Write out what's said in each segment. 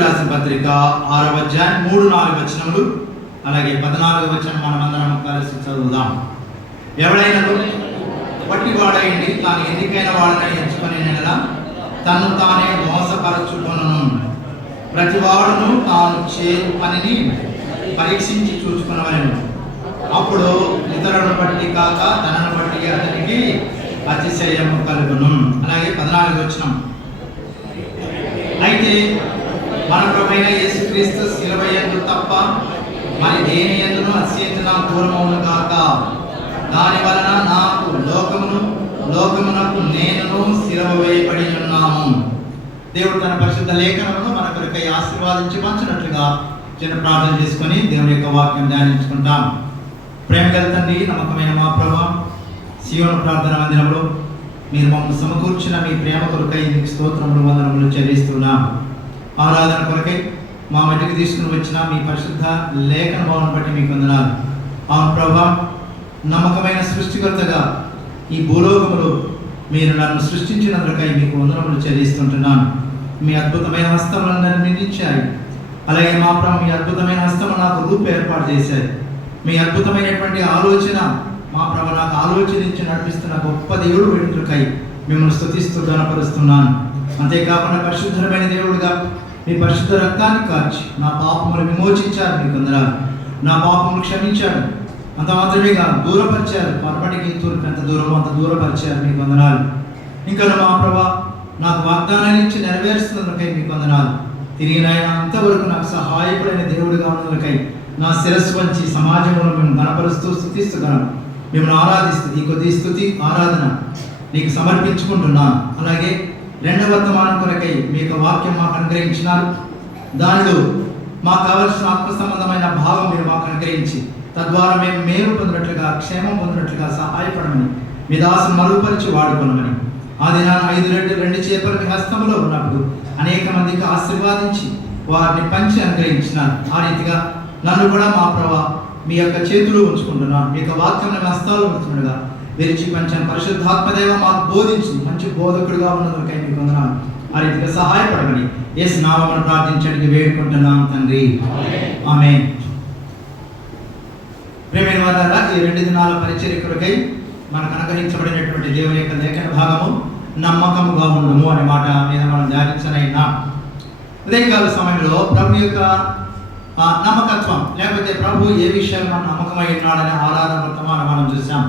రాసిన పత్రిక 6వ అధ్యాయం 3-4 వచనములు అలాగే 14వ వచనం మనమందరం కలిసి చదువుదాం. ఎవడైనా వట్టివాడైంది తాను ఎన్నికైన వాడని ఎంచుకొని తను తానే మోసపరచుకొనును. ప్రతివాడును తాను చేయు పనిని పరీక్షించి చూసుకునవలెను. అప్పుడు ఇతరులను బట్టి కాక తనను బట్టి అతనికి అతిశయము కలుగును. అలాగే 14వ వచనం, అయితే మన ప్రభువైన యేసుక్రీస్తు శిలువ యందు తప్ప మరి దేని యందును అతిశయించు నాకు దూరమవును గాక. దాని వలన నాకు లోకమునకు నేనును శిలువ వేయబడి ఉన్నాము. దేవుడు తన పరిశుద్ధ లేఖనమును మన కొరకై ఆశీర్వాదించి పంచినట్లుగా చిన్న ప్రార్థన చేసుకొని దేవుని యొక్క వాక్యం ధ్యానించుకుంటాం. ప్రేమ గల తండ్రి, నమ్మకమైన మా ప్రభువా, సీయోను ప్రార్థన మందిరంలో మీరు మమ్మల్ని సమకూర్చిన మీ ప్రేమ కొరకై మీకు స్తోత్రములు వందనములు చెల్లిస్తున్నాం. ఆరాధన కొరకై మా మధ్యకి తీసుకుని వచ్చిన మీ పరిశుద్ధ లేఖన భావన బట్టి మీకు వందనాలు. అవును ప్రభువా, నమ్మకమైన సృష్టికర్తగా ఈ భూలోకములో మీరు నన్ను సృష్టించినందుకై మీకు వందనములు చెల్లిస్తుంటున్నాను. మీ అద్భుతమైన హస్తములను నన్ను నిందించాయి. అలాగే మా ప్రభు, మీ అద్భుతమైన హస్తము నాకు రూపు ఏర్పాటు చేశాయి. మీ అద్భుతమైనటువంటి ఆలోచన మా ప్రభు నాకు ఆలోచనించి నడిపిస్తున్న గొప్ప దేవుడు వెంట్రుకై మిమ్మల్ని స్తుతిస్తూ గణపరుస్తున్నాను. అంతేకాకుండా పరిశుద్ధమైన దేవుడుగా మీ పరిశుద్ధ రక్తాన్ని కార్చి నా పాపములు విమోచించారు. మీకు వందనాలు. నా పాపములు క్షమించాడు. అంత మాత్రమే కాదు, దూరపరిచారు. పరమటికి తూర్పు ఎంత దూరమో అంత దూరపరిచారు. మీకు వందనాలు. ఇంకా మా ప్రభా, నాకు వాగ్దానాలు ఇచ్చి నెరవేరుస్తున్నందుకై మీకు వందనాలు. తిరిగి నాయన అంతవరకు నాకు సహాయపడిన దేవుడిగా ఉన్నందుకై నా శిరస్సు వంచి సమాజంలో మేము గణపరుస్తూ స్తుతిస్తూ మిమ్మల్ని ఆరాధిస్తూ ఈ కొద్ది స్తుతి ఆరాధన నీకు సమర్పించుకుంటున్నాను. అలాగే రెండవ వర్తమానం కొరకై మీ యొక్క వాక్యం మాకు అనుగ్రహించినారు. దానిలో మాకు కావలసిన ఆత్మ సంబంధమైన భావం మీరు మాకు అనుగ్రహించి తద్వారా మేము మేలు పొందినట్లుగా క్షేమం పొందినట్లుగా సహాయపడమని మీ దాసును మరుగుపరిచి వాడుకోనమని ఆ దినాన 5 చేపలు మీ హస్తంలో ఉన్నప్పుడు అనేక మందికి ఆశీర్వాదించి వారిని పంచి అనుగ్రహించినారు. ఆ రీతిగా నన్ను కూడా మా ప్రభా మీ యొక్క చేతులు ఉంచుకుంటున్నాను. మీ యొక్క వాక్యం హస్తాలు ఉంచుకుంటుగా విరిచి పంచిన పరిశుద్ధాత్మదేవ మాకు బోధించి మంచి బోధకుడుగా ఉన్నందుకై మీకు వందనాలు. ఆ రీతిగా సహాయపడమని యేసు నామమున ప్రార్థించడానికి వేడుకుంటున్నాం తండ్రి, ఆమేన్. ప్రియమైన వారలారా, ఈ 2 దినాల పరిచర్య కొరకై మనకు అనుగ్రహించబడినటువంటి దేవుని యొక్క లేఖన భాగము నమ్మకముగా ఉండుము అనే మాట మీద మనం ధ్యానించనైనా ఉదయకాల సమయంలో ప్రభు యొక్క నమ్మకత్వం లేకపోతే ప్రభు ఏ విషయాలు మనం నమ్మకమై ఉన్నాడనే ఆరాధన వర్తమానం మనం చూసాం.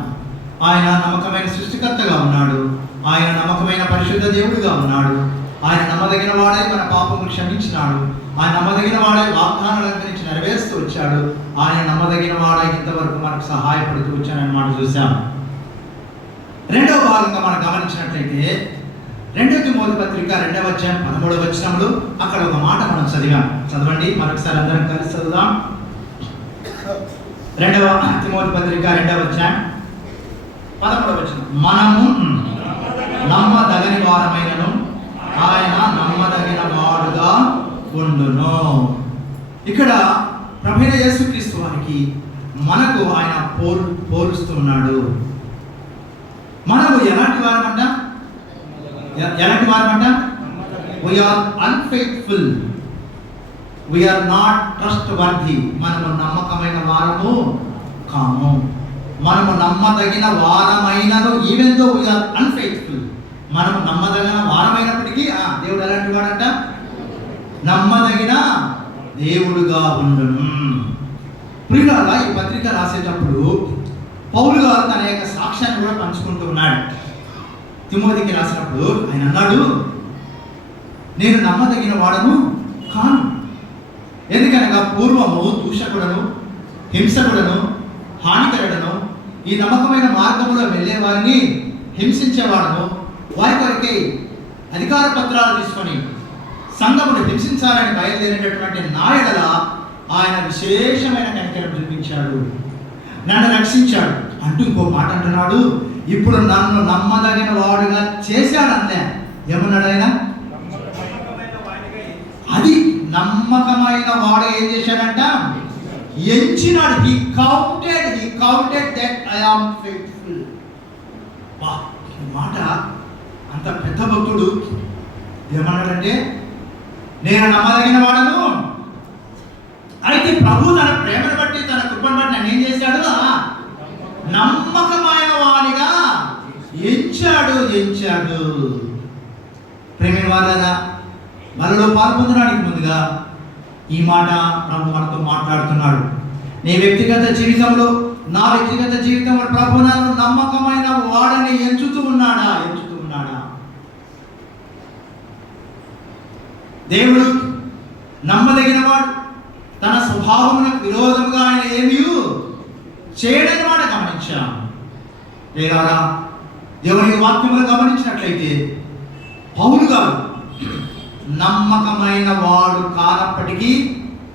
ఆయన నమ్మకమైన సృష్టికర్తగా ఉన్నాడు. ఆయన నమ్మకమైన పరిశుద్ధ దేవుడిగా ఉన్నాడు. ఆయన నమ్మదగిన వాడై మన పాపములు క్షమించినాడు. ఆయన నమ్మదగిన వాడై వాగ్దానాల గురించి నెరవేరుస్తూ వచ్చాడు. ఆయన నమ్మదగిన వాడై ఇంతవరకు మనకు సహాయపడుతూ వచ్చాడని మాట చూసాం. రెండవ భాగంగా మనం గమనించినట్లయితే 2 తిమోతి పత్రిక 2వ అధ్యాయం 13వ వచనంలో అక్కడ ఒక మాట మనం చదివాం. చదవండి, మరొకసారి అందరం కలిసి చదువుదాం. 2వ తిమోతి పత్రిక 2వ అధ్యాయం 13వ వచనం, మనము నమ్మదగని వారమైనను ఆయన నమ్మదగిన వాడుగా ఉండును. ఇక్కడ ప్రభువైన యేసుక్రీస్తు వారికి మనకు ఆయన పోలుస్తున్నాడు. మనము ఎలాంటి వారమంట? we are unfaithful, we are not trustworthy. మనము నమ్మకమైన వారము కాము. మనము నమ్మదగిన వారమైనను even though we are unfaithful, మనము నమ్మదగిన వారమైనప్పటికీ దేవుడు ఎలాంటి వాడంట? నమ్మదగిన దేవుడుగా ఉండును. ప్రియులారా, ఈ పత్రిక రాసేటప్పుడు పౌలు గారు తన యొక్క సాక్ష్యాన్ని కూడా పంచుకుంటూ ఉన్నాడు. తిమోతికి రాసినప్పుడు ఆయన అన్నాడు, నేను నమ్మదగిన వాడను కాను. ఎందుకనగా పూర్వము దూషకుడను, హింసకుడను, హానికరుడను, ఈ నమ్మకమైన మార్గంలో వెళ్ళే వారిని హింసించేవాడను, వారి కొరకై అధికార పత్రాలు తీసుకొని సంఘమును హింసించాలని బయలుదేరినటువంటి నాయడల ఆయన విశేషమైన కనికరం చూపించాడు, నన్ను రక్షించాడు అంటూ ఇంకో మాట అంటున్నాడు. ఇప్పుడు నన్ను నమ్మదగిన వాడుగా చేశాడన్నా ఏమన్నాడు ఆయన? అది నమ్మకమైన వాడు ఏం చేశాడంట? ఎంచినాడు. he counted that I am faithful. మాట అంత పెద్ద భక్తుడు ఏమన్నాడంటే నేను నమ్మదగిన వాడను. అయితే ప్రభు తన ప్రేమను బట్టి, తన కృపను బట్టి నన్ను ఏం చేశాడు? నమ్మకమైన వాడిగా ఎంచాడు. ప్రేమ వాళ్ళరా, మనలో పాల్పొందడానికి ముందుగా ఈ మాట ప్రభు మనతో మాట్లాడుతున్నాడు. నీ వ్యక్తిగత జీవితంలో, నా వ్యక్తిగత జీవితంలో ప్రభు నన్ను నమ్మకమైన వాడని ఎంచుతూ ఉన్నాడా? దేవుడు నమ్మదగిన వాడు. తన స్వభావమునకు విరోధముగా ఆయన ఏమీ చేయడని మాట గమనించాం. లేదా దేవుని వాక్యములు గమనించినట్లయితే పౌలు గారు నమ్మకమైన వాడు కానప్పటికీ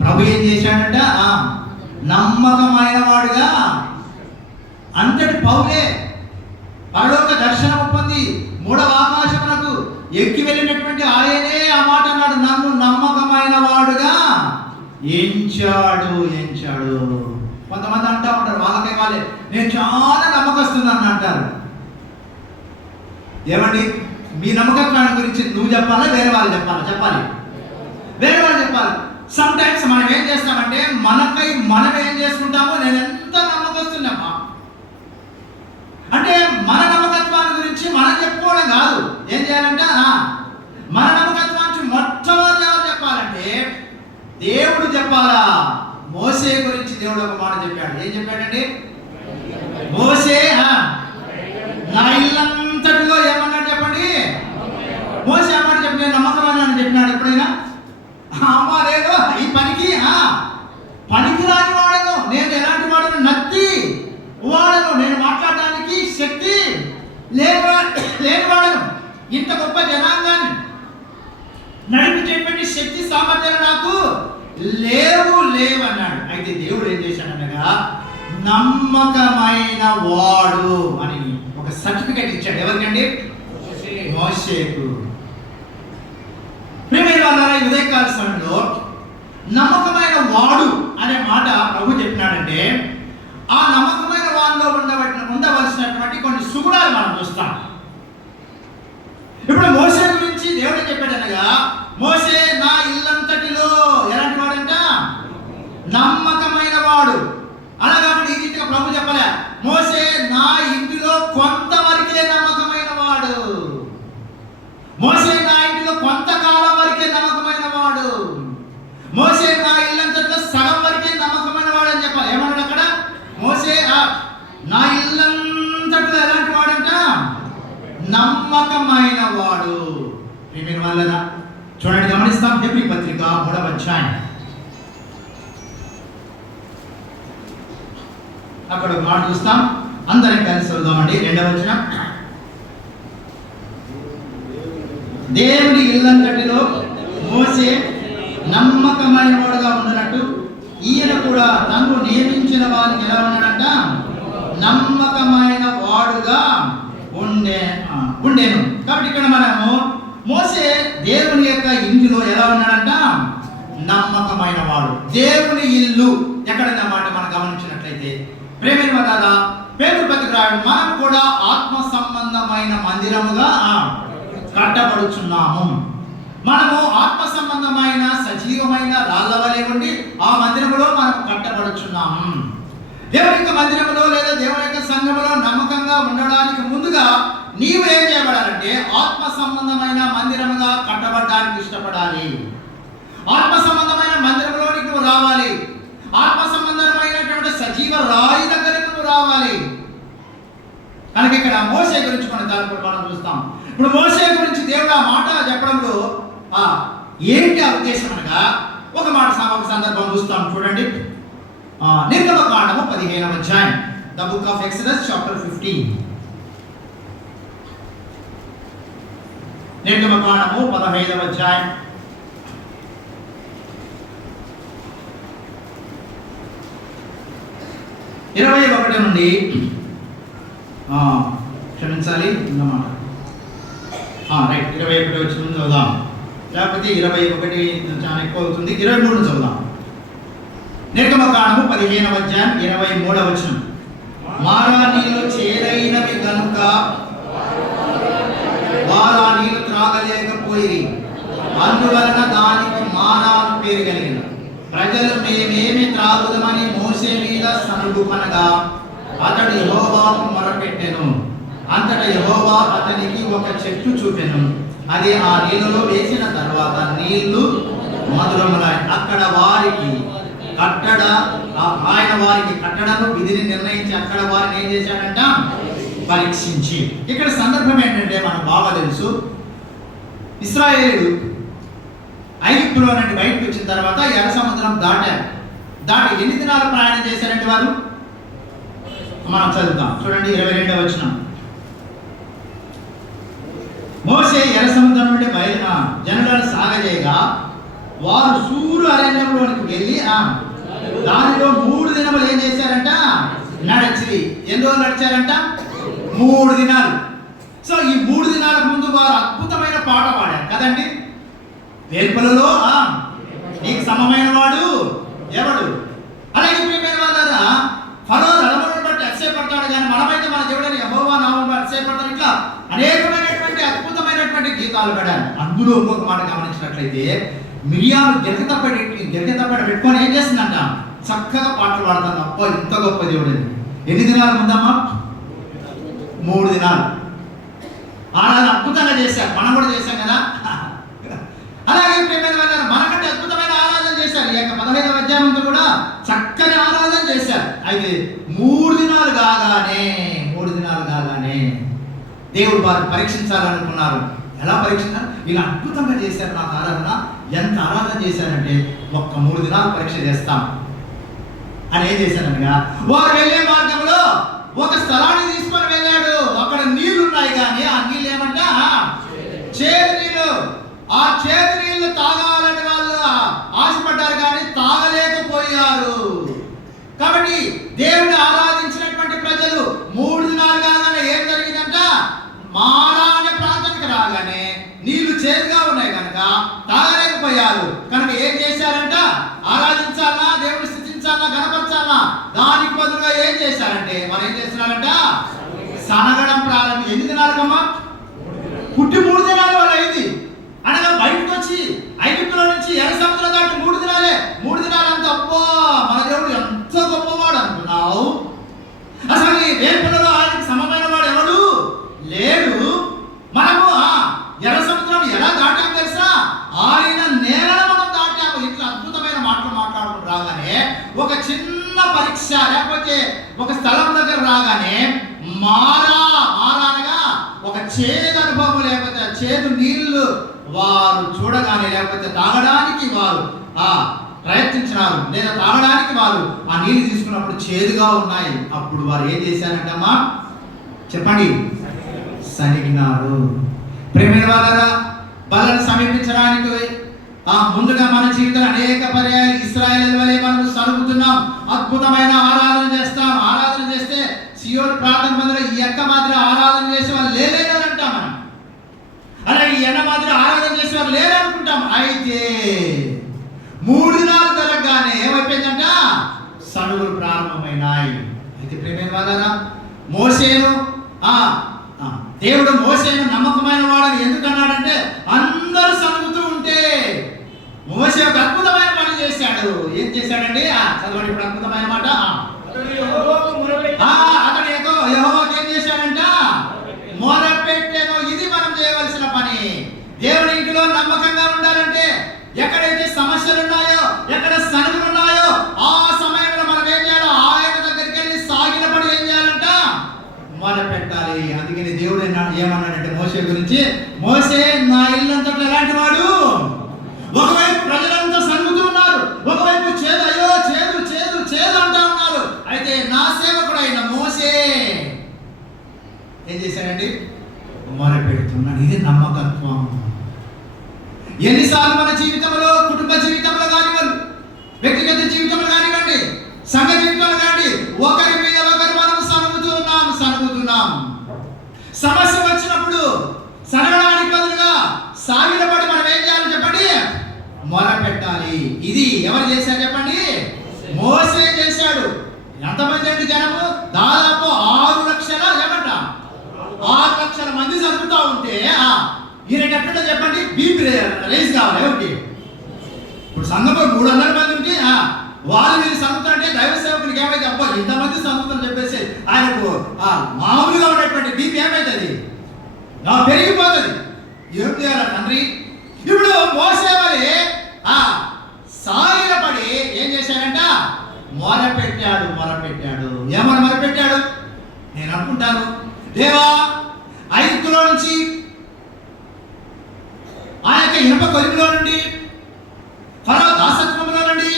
ప్రభు ఏం చేశాడంట? నమ్మకమైన వాడుగా అంతటి పౌలే పరలోక దర్శనం పొంది మూడవ ఆకాశమునకు ఎక్కి వెళ్ళినటువంటి ఆయనే ఆ మాట అన్నాడు, నన్ను నమ్మకమైన వాడుగా ఎంచాడు. కొంతమంది అంటా ఉంటారు, వాళ్ళే నేను చాలా నమ్మకస్తున్నాను అంటారు. ఏమండి, మీ నమ్మకత్వాన్ని గురించి నువ్వు చెప్పాలా, వేరే వాళ్ళు చెప్పాలా? చెప్పాలి, వేరే వాళ్ళు చెప్పాలి. సమ్ టైమ్స్ మనం ఏం చేస్తామంటే మనకై మనం ఏం చేసుకుంటామో, నేను ఎంత నమ్మకస్తున్నామా అంటే మన నమ్మకత్వాన్ని గురించి మనం చెప్పుకోవడం కాదు. ఏం చేయాలంటే మన నమ్మకత్వాన్ని మొట్టమొదటి ఎవరు చెప్పాలంటే దేవుడు చెప్పాలా. మోసే గురించి దేవుడు ఒక మాట చెప్పాడు. ఏం చెప్పాడండి? మోసే నా ఇల్లంతటిలో ఏమన్నాడు చెప్పండి? మోసే ఆ మాట చెప్పి నేను నమ్మకమని చెప్పినాడు ఎప్పుడైనా? అమ్మ లేదు, ఈ పనికి పనికిరాని వాడను, నేను ఎలాంటి వాడను? నత్తి వాడను, నేను మాట్లాడడానికి శక్తి లేని వాడను, ఇంత గొప్ప జనాంగాన్ని నడిపించేటువంటి శక్తి సామర్థ్యాలు నాకు లేవన్నాడు. అయితే దేవుడు ఏం చేశాడనగా నమ్మకమైన వాడు అని ఒక సర్టిఫికెట్ ఇచ్చాడు. ఎవరికండి? మోషేకు. ప్రియమైన వాళ్ళారా, ఈ ఉదయకాల సమయంలో నమ్మకమైన వాడు అనే మాట ప్రభు చెప్పినాడంటే ఆ నమ్మకమైన వాడిలో ఉండవలసినటువంటి కొన్ని సుగుణాలు మనం చూస్తాం. ఇప్పుడు మోసే గురించి దేవుడు చెప్పాడనగా, మోసే నా ఇల్లంతటిలో ఎలాంటి వాడంట? నమ్మకమైన వాడు. అలాగా ఈ రీతిగా ప్రభు చెప్పలే, మోసే నా ఇంటిలో కొంతవరకే నమ్మకమైన వాడు, మోసే నా ఇంటిలో కొంతకాలం వరకే నమ్మకమైన వాడు, మోసే నా ఇల్లంతటిలో సగం వరకే నమ్మకమైన వాడు అని చెప్పాలి. ఏమన్నాడు అక్కడ? మోసే నా ఇల్లంతటిలో ఎలాంటి వాడంట? నమ్మకమైన వాడు. ప్రియమైన వాళ్ళరా, చూడండి, గమనిస్తాం. హెబ్రీ పత్రిక 3వ అధ్యాయం, అక్కడ ఒక మాట చూస్తాం. అందరం కలిసి చదువుదామండి. 2వ వచనం. దేవుని ఇల్లంతటిలో మోసే నమ్మకమైన వాడుగా ఉన్నట్టు ఈయన కూడా తను నియమించిన వారికి ఎలా ఉన్నాడంట? నమ్మకమైన వాడుగా ఉండేను. కాబట్టి ఇక్కడ మనము మోసే దేవుని యొక్క ఇంటిలో ఎలా ఉన్నాడంట? నమ్మకమైన వాడు. దేవుని ఇల్లు ఎక్కడైనా మాట మనం గమనించినట్లయితే ప్రేమైన వాళ్ళ పేతురు పత్రిక రాయడం, మనం కూడా ఆత్మ సంబంధమైన మందిరముగా కట్టబడుచున్నాము. మనము ఆత్మ సంబంధమైన సజీవమైన రాళ్ళ వలె ఉండి ఆ మందిరములో మనం కట్టబడుచున్నాము. దేవుని యొక్క మందిరములో లేదా దేవుని యొక్క సంఘములో నమ్మకంగా ఉండడానికి ముందుగా నీవు ఏం చేయబడాలంటే ఆత్మ సంబంధమైన మందిరముగా కట్టబడడానికి ఇష్టపడాలి. ఆత్మ సంబంధమైన మందిరంలోనికి నువ్వు రావాలి. ఆత్మ సంబంధమైనటువంటి సజీవ రాయి దగ్గరికి నువ్వు రావాలి. కనుక ఇక్కడ మోసే గురించి మనం చూస్తాం. ఇప్పుడు మోసే గురించి దేవుడు ఆ మాట చెప్పడంలో ఏంటి ఆ ఉద్దేశం అనగా ఒక మాట ఒక సందర్భం చూస్తాం. చూడండి, నిర్గమకాండము 15వ అధ్యాయం, the book of Exodus chapter 15. నిర్గమకాండము 15వ అధ్యాయం 21 నుండి క్షమించాలి అన్నమాట. రైట్, 21 వచ్చిన చదువుదాం, లేకపోతే 21 చాలా ఎక్కువ అవుతుంది. 23 చదువుదాం. నిర్గమకాండము 15వ అధ్యాయం 23వ వచనం. మారా నీళ్ళు చేదైనవి కనుక వారు ఆ నీళ్ళు త్రాగలేకపోయి, అందువలన దానికి చూపనగా అతడు యెహోవాకు మొరపెట్టెను. అంతటా యెహోవా అతనికి ఒక చెట్టు చూపెను. అది ఆ నీళ్ళలో వేసిన తర్వాత నీళ్లు మధురములాయి. అక్కడ వారికి ఆయన వారికి కట్టడను విధిని నిర్ణయించి అక్కడ వారిని ఏం చేశాడంట? పరీక్షించి. ఇక్కడ సందర్భం ఏంటంటే మనకు బాగా తెలుసు, ఇశ్రాయేలు ఐగుప్తులో నుండి బయటకు వచ్చిన తర్వాత ఎర్ర సముద్రం దాటి ఎన్ని దినాలు ప్రయాణం చేశారంటే వారు? మనం చదువుతాం చూడండి, 22వ వచనం. మోషే ఎర్ర సముద్రం నుండి జనులను సాగజేయగా వారు సూరు అరణ్యంలోనికి వెళ్ళి దానిలో 3 దినములు ఏం చేశారంట? నడిచి. ఎన్ని రోజులు నడిచారంట? 3 దినాలు. సో ఈ 3 దినాలకు ముందు వారు అద్భుతమైన పాట పాడారు కదండి. వేల్పులలో నీకు సమమైన వాడు ఎవడు? అలాగే ప్రియమైన వాళ్ళారా, ఫరో నడవలను బట్టి అతిశయపడతాడు, కానీ మనమైతే మన దేవుడని యెహోవా నామములో అతిశయపడతాడు. ఇట్లా అనేకమైనటువంటి అద్భుతమైనటువంటి గీతాలు పాడారు. అందులో ఇంకొక మాట గమనించినట్లయితే, మిరియాలు గిరకతప్పటి పెట్టుకొని ఏం చేస్తుందంట? చక్కగా పాటలు పాడుతుంది. అప్ప ఇంత గొప్ప దేవుడు. ఎన్ని దినాలు ముందమ్మా? 3 దినాలు. ఆరాధన అద్భుతంగా చేశారు. మనం కూడా చేశాం కదా. అలాగే ప్రియమైన వాళ్ళారా, మనకంటే అద్భుతమైన ఆరాధన చేశారు. ఈ యొక్క 15వ అధ్యాయంతో కూడా చక్కని ఆరాధన చేశారు. అయితే 3 దినాలు కాగానే దేవుడు వారు పరీక్షించాలనుకున్నారు. ఎలా పరీక్షించారు? ఇలా అద్భుతంగా చేశారు నాకు ఆరాధన. ఎంత ఆరాధన చేశారంటే ఒక్క 3 దినాలు పరీక్ష చేస్తాం అని ఏం చేశారనగా, వారు వెళ్ళే మార్గంలో ఒక స్థలాన్ని తీసుకొని వెళ్ళాడు. అక్కడ నీళ్లు ఉన్నాయి, కానీ ఆ నీళ్ళు ఏమంట? చేదు నీళ్ళు. ఆ చేదు నీళ్లు తాగాలని వాళ్ళు ఆశపడ్డారు, కానీ తాగలేకపోయారు. కాబట్టి దేవుని ఆరాధించినటువంటి ప్రజలు 3 దినాలు కాగానే ఏం జరిగిందంట? మారా అనే ప్రాంతానికి రాగానే నీళ్లు చేదుగా ఉన్నాయి కనుక తాగలేకపోయారు. కనుక ఏం చేశారంట? ఆరాధించాలా, దేవుని స్థుతించాలా, గణపరచాలా, దానికి బదులుగా ఏం చేశారంటే మరి ఏం చేస్తున్నారంట? సనగడం ప్రారంభం. ఎన్ని దినాలకమ్మా? పుట్టి 3 దినాలు వాళ్ళు అయింది. అనగా బయటకు వచ్చి ఐగుప్తులో నుంచి ఎర్ర సముద్రం దాటి 3 దినాలే. 3 దినాలంతా అబ్బా మన దేవుడు ఎంత గొప్పవాడు అనుకున్నావు. అసలు ఈ వేల్పులలో ఆయనకి సమమైన వాడు ఎవడు లేడు. మనము ఎర్ర సముద్రం ఎలా దాటాం తెలుసా? ఆయన నేలను మనం దాటాము. ఇట్లా అద్భుతమైన మాటలు మాట్లాడుకుంటూ రాగానే ఒక చిన్న పరీక్ష, లేకపోతే ఒక స్థలం దగ్గర రాగానే మారా అనగా ఒక చేదు అనుభవం, లేకపోతే చేదు నీళ్లు వారు చూడగానే, లేకపోతే తాగడానికి వారు ప్రయత్నించినారు, లేదా తాగడానికి వారు ఆ నీళ్లు తీసుకున్నప్పుడు చేదుగా ఉన్నాయి. అప్పుడు వారు ఏం చేశారంటమ్మా? చెప్పండి. సనిగినారు. ప్రేమైన వాళ్ళారా, బలను సమీపించడానికి ముందుగా మన జీవితంలో అనేక పర్యాయాలు ఇశ్రాయేలు వలె మనం సరుగుతున్నాం. అద్భుతమైన ఆరాధన చేస్తాం. ఆరాధన చేస్తే సియోను ప్రార్థన మందిలో ఈ యొక్క మాదిరి ఆరాధన చేసే వాళ్ళు లేదంటాం మనం. అలాగే ఈ ఎన్న మాదిరి ఆరాధన చేసే వాళ్ళు లేరనుకుంటాం. అయితే 3 దినాలు జరగగానే ఏమైపోయిందంట? సనుగులు ప్రారంభమైనాయి. అయితే ప్రేమైన వాళ్ళారా, మోషేను దేవుడు మోషేను నమ్మకమైన వాడని ఎందుకన్నాడంటే, అందరూ సనుగుతూ ఉంటే మోషే ఒక అద్భుతమైన పని చేశాడు. ఏం చేశాడండి? చదవండి ఇప్పుడు అద్భుతమైన మాట. అతడు యెహోవాకు ఏం చేశాడంట? మొరపెట్టెను. ఇది మనం చేయవలసిన పని. దేవుని ఇంటిలో నమ్మకంగా ఉండాలంటే ఎక్కడైతే సమస్యలు ఉన్నాయో, ఎక్కడ సనుగులు ఉన్నాయో, ఆ సమయంలో మనం ఏం చేయాలి? ఆయన దగ్గరికి వెళ్ళి సాగిన పని ఏం చేయాలంట? మొరపెట్టాలి. అందుకని దేవుడు ఏమన్నాడంటే మోషే గురించి, మోషే నా ఇల్లంతట్లో ఎలాంటి వాడు? ఒకవైపు ప్రజలంతా సనుగుతూ ఉన్నారు, ఒకవైపు చేదు, అయ్యో చేదు చేదు చేదు అంటా ఉన్నారు. అయితే నా సేవకుడు అయిన మోషే ఏం చేశాడండి? మొరపెడుతున్నాడు. ఇది నమ్మకత్వం. ఎన్నిసార్లు మన జీవితంలో, కుటుంబ జీవితంలో కానివ్వండి, వ్యక్తిగత జీవితంలో కానివ్వండి, సంఘ జీవితంలో కానివ్వండి, ఒకరి మీద ఒకరు మనం సనుగుతున్నాం. సమస్య వచ్చినప్పుడు సనగడానికి బదులుగా సాగిలపడి మనం ఏం చేయాలి చెప్పండి? మొరపెట్టాలి. ఇది ఎవరు చేశారు చెప్పండి? మోషే చేశాడు. ఎంతమంది అండి జనము? దాదాపు 6 లక్షల 6 లక్షల మంది చదువుతా ఉంటే ఈయనకి ఎట్లా చెప్పండి? బీపీ రైజ్ కావాలి. ఒకటి ఇప్పుడు సంఘంలో 300 మంది ఉంటే వాళ్ళు వీళ్ళు సంగుతుంటే దైవ సేవకునికి ఏమైతే అబ్బా ఇంతమంది సంగుతుందని చెప్పేసి ఆయనకు మామూలుగా ఉన్నటువంటి బీపీ ఏమైతుంది పెరిగిపోతుంది. ఏం చేయాలి తండ్రి? ఇప్పుడు మోసే మరి సాగిలపడి ఏం చేశాడంట? మొరపెట్టాడు. ఏమని మొరపెట్టాడు? నేను అనుకుంటాను, దేవా ఐగుప్తులో నుంచి ఆ యొక్క ఇనుప కొలిమిలో నుండి ఫరో దాసత్వంలో నుండి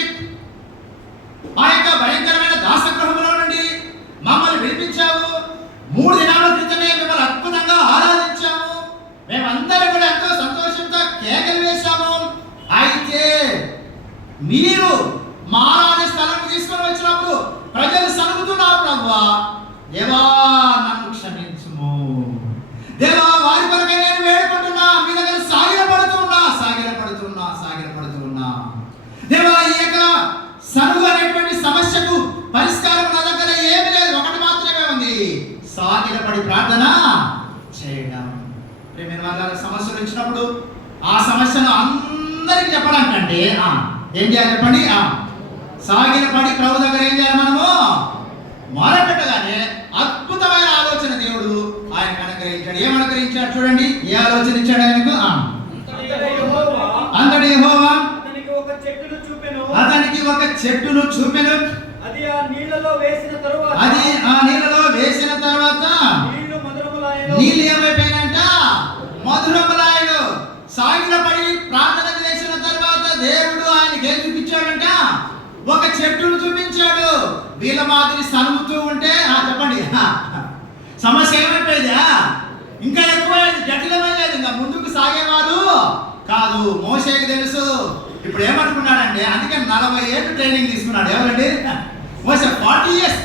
ఆ యొక్క భయంకరమైన దాసగృహంలో నుండి మమ్మల్ని విడిపించావు. 3 దినాల క్రితమే మిమ్మల్ని అద్భుతంగా ఆరాధించాము. మేమందరం కూడా ఎంతో సంతోషంతో కేకలు వేశాము. అయితే మీరు మారాని స్థలం తీసుకొని వచ్చినప్పుడు ప్రజలు సనుగుతున్నారు. ప్రభువా దేవా నన్ను క్షమించుము. దేవా వారి కొరకే నేను వేడుకుంటున్నా. మీ దగ్గర సాగిలపడుతున్నా. దేవా ఈ యొక్క సనుగు అనేటువంటి సమస్యకు పరిష్కారం నా దగ్గర ఏమీ లేదు. ఒకటి మాత్రమే ఉంది, సాగిలపడి ప్రార్థన చేయడం. ప్రియమైన వాళ్ళ సమస్యలు వచ్చినప్పుడు ఆ సమస్యను అందరికి చెప్పడానికంటే ఏం చేయాలి చెప్పండి? సాగిలపడి ప్రభు దగ్గర ఏం చేయాలి? మనము మొరపెట్టగానే అద్భుతమైన ఆలోచన దేవుడు ఆయనకు అనుగ్రహించాడు. ఏం అనుగ్రహించాడు చూడండి. ఏ ఆలోచన ఇచ్చాడు ఆయనకు? అంతటి యెహోవా అతనికి ఒక చెట్టును చూపెను. అది ఆ నీళ్ళలో వేసిన తర్వాత నీళ్ళు ఏమైపోయినంట? మధురములాయను. సాగిలపడి ప్రార్థన చేసిన తర్వాత దేవుడు ఆయనకి ఏం చూపించాడంట? ఒక చెట్టును చూపించాడు. వీళ్ళ మాదిరి సనుగుతూ ఉంటే చెప్పండి సమస్య ఏమైపోయిందా? ఇంకా ఎక్కువ జటిలమైనది. ఇంకా ముందుకు సాగేవాడు కాదు. మోషేకి తెలుసు. ఇప్పుడు ఏమనుకున్నాడంటే, అందుకే 40 ఏళ్ళు ట్రైనింగ్ తీసుకున్నాడు. ఎవరండి? మోషే 40 ఇయర్స్.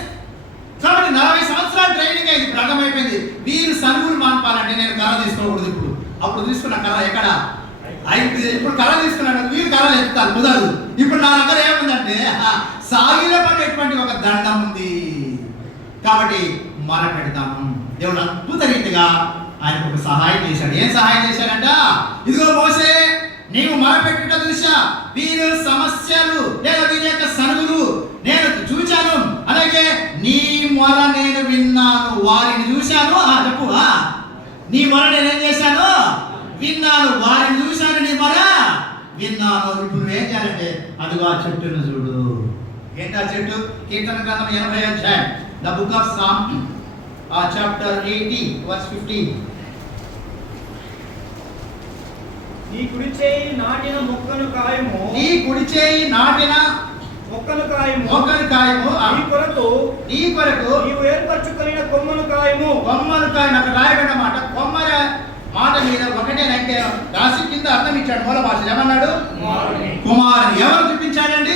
కాబట్టి 40 సంవత్సరాలు ట్రైనింగ్ అయింది. ఇప్పుడు అర్థమైపోయింది, వీరు సనుగులు మాన్పాలంటే నేను కర్ర తీసుకోకూడదు. ఇప్పుడు తీసుకున్న కర్ర ఎక్కడ? ఇప్పుడు కర్ర తీసుకున్నాడు, వీరు కర్రలు ఎత్తుతారు, కుదరదు. ఇప్పుడు నా దగ్గర ఏముందంటే సాగిలపడేటువంటి ఒక దండం ఉంది. కాబట్టి మొరపెడతాము. దేవుడు అద్భుత రీతిగా ఆయనకు ఒక సహాయం చేశాడు. ఏం సహాయం చేశాడంట? ఇదిగో మోషే, నీవు మొరపెట్టుట దృశ్యా వీరు సమస్యలు లేదా వీరి యొక్క సనుగులు నేను చూశాను. అలాగే నీ మొర నేను విన్నాను. వారిని చూశాను. చెప్పు. నీ మొర నేనేం చేశాను? విన్నాను. వారిని చూశాను. నీ మొర విన్నాను. ఇప్పుడు నువ్వేం చేయాలంటే అదిగో ఆ చెట్టును చూడు. ఏంటి ఆ చెట్టు? కీర్తన గ్రంథం 80వ అధ్యాయం, the book of psalm, chapter 80 verse 15. నీ కుడి చేయి నాటిన మొక్కను కాయము. నీ కొరకు నీవు ఏర్పరచుకొనిన కొమ్మను కాయము. అక్కడ రాయబడిన మాట కొమ్మల మాట మీద ఒకటేనంటే రాసి కింద అర్థం ఇచ్చాడు. మూల భాష ఏమన్నాడు? కుమారుని. ఎవరు చూపించాడండి?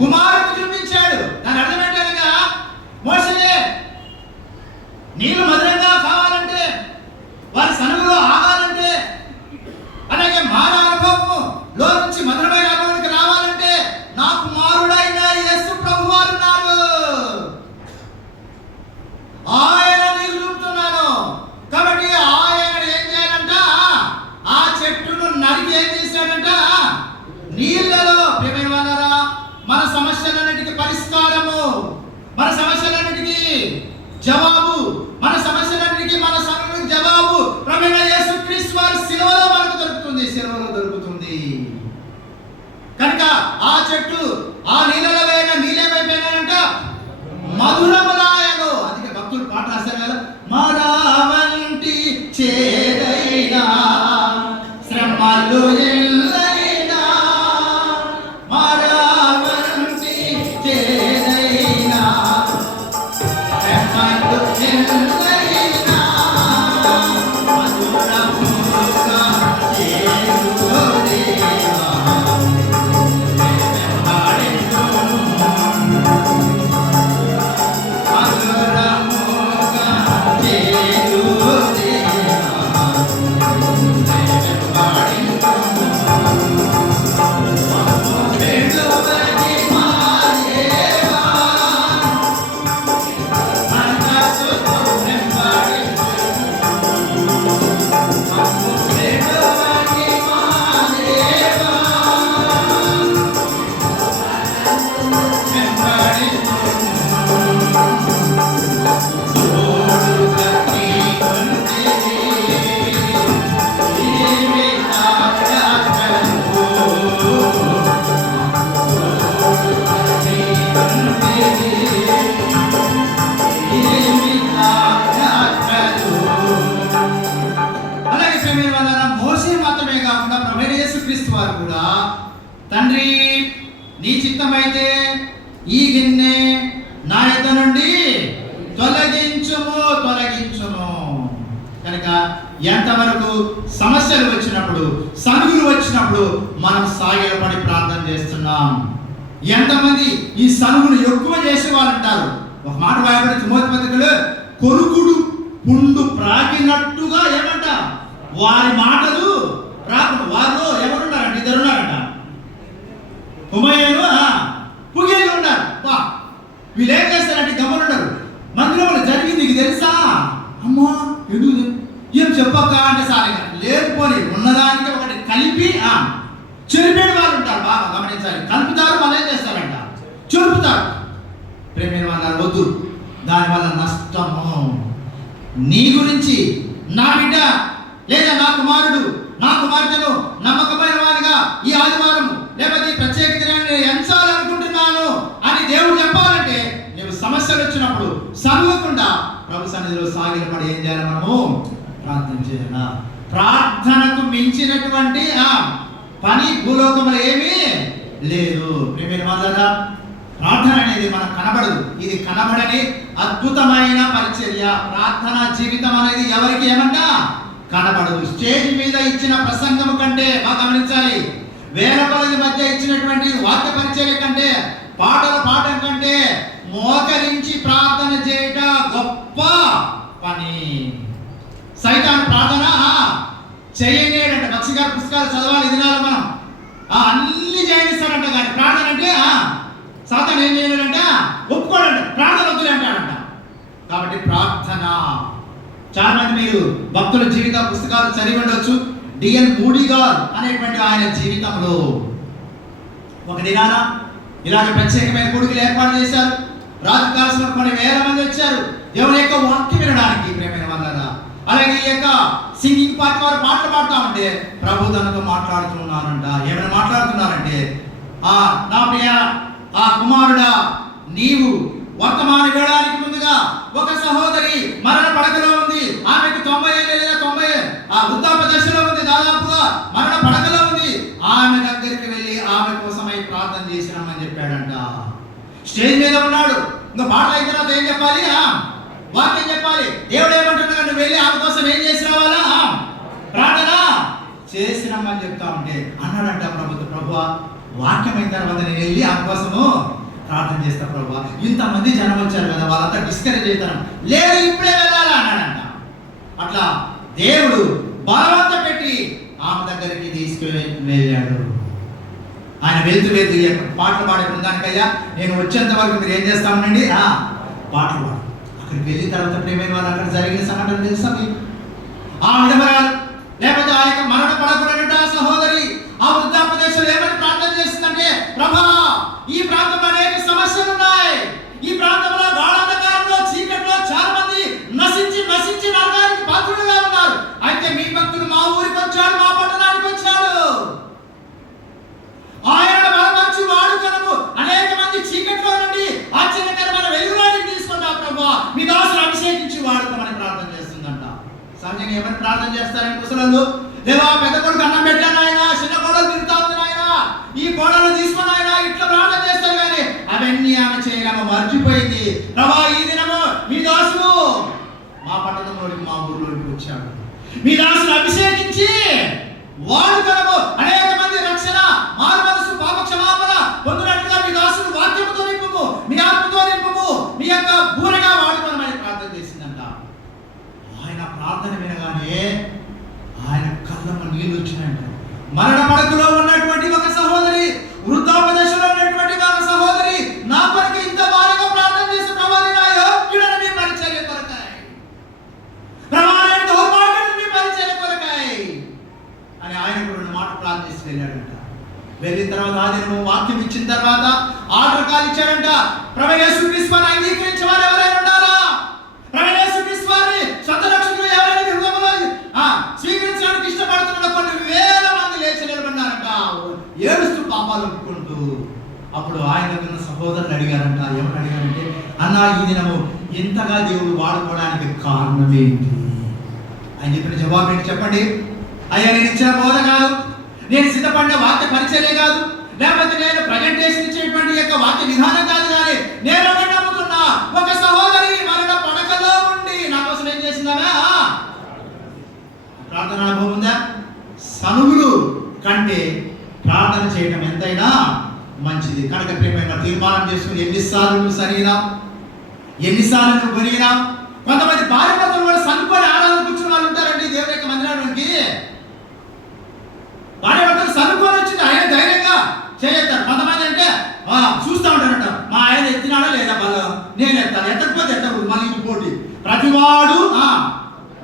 కుమారుని చూపించాడు. దాని అర్థం ఏంటనగా, మోషే నీళ్ళు మధురంగా కావాలంటే, వారి సనుగులో ఆగాలంటే, అలాగే మాన అనుభవము లో నుంచి మధురమైన అనుభవానికి రావాలంటే నా కుమారుడైన యేసు ప్రభువారు ఉన్నారు. ఆయన నీళ్ళు చూపుతున్నాను. కాబట్టి ఆయన ఏం చేయాలంట? ఆ చెట్టును నరికి ఏం చేశాడంట? నీళ్ళలో. ప్రియమైన వాళ్ళారా, మన సమస్యలన్నిటికీ పరిష్కారము, మన సమస్యలన్నిటికీ జవాబు, మన సమస్యలన్నిటికీ మన సమస్యలకు జవాబు ప్రభువైన యేసుక్రీస్తు వారి శిలువలో మనకు దొరుకుతుంది. కనుక ఆ చెట్టు ఆ నీళ్ళలో వేయగా నీళ్ళేమైపోయినాయంట? మధురములాయను. అందుకే భక్తులు పాట రాశారు కదా, మరావంటి చేదైనా శ్రమలు ఎల్లైనా, మరావంటి చేదైనా శ్రమలు ఎల్లైనా మధురముగా యేసుదేవా కూడా, తండ్రి నీ చిత్తమైతే ఈ గిన్నె నా యొద్ద నుండి తొలగించుము. కనుక ఎంతవరకు సమస్యలు వచ్చినప్పుడు, సనుగులు వచ్చినప్పుడు మనం సాగిలపడి ప్రార్థన చేస్తున్నాం. ఎంతమంది ఈ సనుగులు ఎక్కువ చేసే వాళ్ళు అంటారు. ఒక మాట రాయబడి తిమోతి పత్రికలో, కొరుకుడు పుండు ప్రాకినట్టుగా ఏమంట వారి మాటలు రాకుండా. వారిలో ఎవరున్నారంట? ఇద్దరున్నారంట, హుమయూను పుగేలు ఉన్నారు. వీళ్ళు ఏం చేస్తారంటే గమనున్నారు. మందిరంలో జరిగింది నీకు తెలుసా? అమ్మా ఎందుకు ఏం చెప్పక్క అంటే సారిగా లేకపోని ఉన్నదానికి ఒకటి కలిపి చెరిపేడు వాళ్ళు ఉంటారు. బాగా గమనించాలి. కలుపుతారు, వాళ్ళు ఏం చేస్తారంట? చెరుపుతారు. ప్రేమైన వాళ్ళు వద్దు, దానివల్ల నష్టము. నీ గురించి నా బిడ్డ లేదా నా కుమారుడు, నా కుమార్తెను నమ్మకమైన వారిగా ఈ ఆదివారం లేకపోతే ప్రత్యేక దినాన్ని ఎంచాలనుకుంటున్నాను అని దేవుడు చెప్పాలంటే, నువ్వు సమస్యలు వచ్చినప్పుడు సనుగకుండా ప్రభు సన్నిధిలో సాగిలపడి ఏం చేయాలి? మనము ప్రార్థన చేయాలా? ప్రార్థనకు మించినటువంటి పని భూలోకంలో ఏమీ లేదు. ప్రేమైన వాళ్ళ ప్రార్థన అనేది మనకు కనబడదు. ఇది కనబడని అద్భుతమైన పరిచర్య. ప్రార్థన జీవితం అనేది ఎవరికి ఏమంట కనబడదు. స్టేజ్ మీద ఇచ్చిన ప్రసంగం కంటే, బాగా గమనించాలి, వేల కొలది మధ్య ఇచ్చినటువంటి వాక్య పరిచర్య కంటే, పాటలు పాడడం కంటే మోకరించి ప్రార్థన చేయట గొప్ప పని. సైతాను ప్రార్థన చేయలేడంట. భక్తి గారి పుస్తకాలు చదవాలి ఈ దినాలు మనం. అన్ని చేయనిస్తారంట, కానీ ప్రార్థన అంటే సాతాను ఏం చేయలేడంట, ఒప్పుకోడంట, ప్రార్థన వద్దులే అంటాడంట. కాబట్టి ప్రార్థన, చాలా మంది మీరు భక్తుల జీవిత పుస్తకాలు చదివి ఉండొచ్చు. డిఎన్ మూడీ గారు అనేటువంటి ఆయన జీవితంలో ఒక దినాన ఇలాగ ప్రత్యేకమైన కొడుకులు ఏర్పాటు చేశారు. రాజు కాల్సిన కొన్ని వేల మంది వచ్చారు దేవుని యొక్క వాక్యం వినడానికి. ప్రేమైన వాళ్ళ అలాగే ఈ యొక్క సింగింగ్ పార్టీ వారు పాటలు పాడుతూ ఉంటే ప్రభు తనతో మాట్లాడుతున్నారంట. ఏమైనా మాట్లాడుతున్నారంటే, నా ప్రియ కుమారుడా, నీవు వర్తమాన వేయడానికి ముందుగా ఒక సహోదరి మరణ పడకలో ఉంది. ఆమెకు 90 ఏళ్ళు లేదా 90 వృద్ధాప్య దశలో ఉంది, దాదాపుగా మరణ పడకలో ఉంది. ఆమె దగ్గరికి వెళ్ళి ఆమె కోసమై ప్రార్థన చేసినామని చెప్పాడంట. స్టేజ్ మీద ఉన్నాడు. ఇంకా పాటలు అయిన తర్వాత ఏం చెప్పాలి? వాక్యం చెప్పాలి. దేవుడు ఏమంటున్నాడు? నువ్వు వెళ్ళి ఆమె కోసం ఏం చేసి రావాలా? ప్రార్థన చేసినామని చెప్తా ఉంటే అన్నాడంట ప్రభువా, వాక్యం అయిన తర్వాత నేను వెళ్ళి ఆమె కోసము ప్రార్థన చేస్తా ప్రభువా. ఇంతమంది జనం వచ్చారు కదా, వాళ్ళంతా డిస్కరేజ్ అవుతారు. లేదు, ఇప్పుడే వెళ్ళాలా అన్నాడంట. అట్లా దేవుడు బలవంత పెట్టి ఆమె దగ్గరికి తీసుకుని వెళ్ళాడు. ఆయన వెళ్తూ పాటలు పాడే బృందానికయ్యా, నేను వచ్చేంత వరకు మీరు ఏం చేస్తా ఉండండి, పాటలు పాడు. అక్కడికి వెళ్ళిన తర్వాత ప్రేమైన వాళ్ళు అక్కడ జరిగిన సంఘటన తెలుసా మీకు? ఆ విధవరాలు లేకపోతే ఆ యొక్క మరణ పడకూడట సహోదరి ఆ వృద్ధాప్రదేశంలో ఏమని ప్రార్థన చేసిందంటే, ప్రభా, ఈ ప్రాంతంలో అనేక సమస్యలు ఉన్నాయి. ఈ ప్రాంతంలో గాఢాంధకారంలో, చీకట్లో చాలా మంది నశించి నరకానికి పాత్రులుగా ఉన్నారు. అయితే మీ భక్తుడు మా ఊరికి వచ్చాడు, మా పట్టణానికి వచ్చాడు. ఆయన బలపరచు వాడుకను అనేక మంది చీకట్లో నుండి ఆశ్చర్యకరమైన వెలుగులోకి తీసుకుంటా ప్రభా, మీ దాసులు అభిషేకించి వాడుకోమని ప్రార్థన చేస్తుందంట. సహజంగా ఏమని ప్రార్థన చేస్తారని ముసలు, దేవా పెద్ద కొడుకు అన్నం పెట్టాను ఆయన, చిన్న కోడలు తిరుగుతా ఉంది ఆయన, ఈ కోడలు తీసుకుని ఆయన ఇట్లా ప్రార్థన చేస్తారు. కానీ అవన్నీ ఆమె చేయగా మర్చిపోయింది. ప్రభా, ఈ దినము మీ దాసులు మా పట్టణంలోకి మా ఊర్లోకి వచ్చాడు. మీ దాసులు అభిషేకించి వాడుకను అనేక మంది రక్షణ, మారు మనసు, పాప క్షమాపణ పొందినట్లుగా మీ దాసులు వాక్యముతో నింపుము, మీ ఆత్మతో నింపుము, మీ యొక్క బూరగా వాడుకోనమని ప్రార్థన చేసిందంట. ఆయన ప్రార్థన వినగానే ఆయన కళ్ళకు నీళ్ళు వచ్చినాయంట. మరణ పడకలో ఉన్నటువంటి ఒక సహోదరి, వృద్ధాప్యదశలో ఉన్నటువంటి ఒక సహోదరి నా కొరకు ఇంత బాగా ప్రార్థన చేసి ప్రభావి నా యోగ్యుడని మీ పరిచర్య కొరకాయి, ప్రభావి దౌర్భాగ్యుడని మీ పరిచర్య కొరకాయి అని ఆయన కూడా మాట ప్రార్థించి వెళ్ళాడంట. వెళ్ళిన తర్వాత ఆ దినము వాక్యం ఇచ్చిన తర్వాత ఆర్డర్ కాల్ ఇచ్చాడంట. ప్రభు యేసుక్రీస్తు వారిని అంగీకరించే వారు ఎవరైనా ఉన్నారా? ప్రభు యేసుక్రీస్తు వారిని సొంత రక్షకుడు ఎవరైనా హృదయంలో స్వీకరించడానికి ఇష్టపడుతున్న కొన్ని వేల మంది లేచి నిలబడినారంట, ఏడుస్తూ పాపాలు ఒప్పుకుంటూ. అప్పుడు ఆయన ఉన్న సహోదరులు అడిగారంట. ఏమని అడిగారంటే, అన్నా, ఈ దినము ఇంతగా దేవుడు వాడుకోవడానికి కారణం ఏంటి? ఆయన చెప్పిన జవాబు ఏంటి చెప్పండి? అయ్యా, నేను ఇచ్చిన బోధ కాదు, నేను సిద్ధపడిన వాక్య పరిచర్య కాదు, లేకపోతే నేను ప్రజెంటేషన్ ఇచ్చేటువంటి యొక్క వాక్య విధానం కాదు, కానీ నేను ఒకటి నమ్ముతున్నా, ఒక సహోదరి మరణ పడకలో ఉండి నా కోసం ఏం చేసిందామే ప్రార్థన అనుభవం ఉందా? సనుగులు కంటే ప్రార్థన చేయడం ఎంతైనా మంచిది. కనుక ప్రియమైన తీర్మానం చేసుకుని ఎన్నిసార్లు నువ్వు సరిగినా, ఎన్నిసార్లు నువ్వు కొనిగినా. కొంతమంది భార్య భర్తలు కూడా సనుకొని ఆరాధన కూర్చున్న వాళ్ళు ఉంటారండి దేవుని యొక్క మందిరానికి. భార్య భర్తలు సనుకొని వచ్చింది ఆయన ధైర్యంగా చేస్తారు. కొంతమంది అంటే చూస్తూ ఉంటారంట, మా ఆయన ఎత్తినాడా లేదా వాళ్ళు, నేను ఎత్తాను, ఎత్తకపోతే ఎత్తకూడదు, మళ్ళీ ఇంటి పోటీ. ప్రతివాడు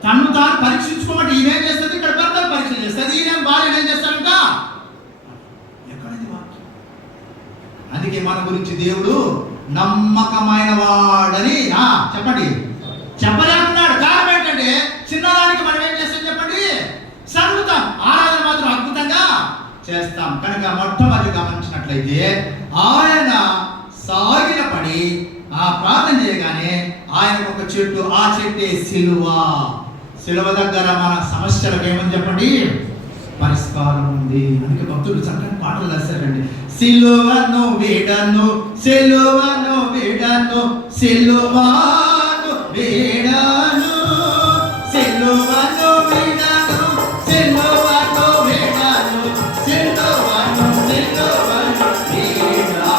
తను తాను పరీక్షించుకోమంటే ఈయనేం చేస్తుంది, ఇక్కడ భర్తలు పరీక్ష చేస్తుంది, ఈయన భార్య ఏం చేస్తాడంట. ఎక్కడైంది వాక్యం? అందుకే మన గురించి దేవుడు నమ్మకమైన వాడని చెప్పండి చెప్పలేకున్నాడు. కారణం ఏంటంటే చిన్నదానికి మనం ఏం చేస్తాం చెప్పండి, సరుగుతాం. ఆరాధన మాత్రం అద్భుతంగా చేస్తాం. కనుక మొట్టమొదటి గమనించినట్లయితే ఆయన సాగిన పడి ప్రార్థన చేయగానే ఆయనకు ఒక చెట్టు, ఆ చెట్టే సిలువ. సిలువ దగ్గర మన సమస్యలకు ఏమని చెప్పండి, పరిష్కారం ఉంది. అందుకే భక్తులు చక్కని పాటలు రాశారండి. సిలువను వీడను, సిలువను వీడను, సిలువను వీడను, సిలువను వీడను, సిలువను వీడను, సిలువను సిలువను వీడను.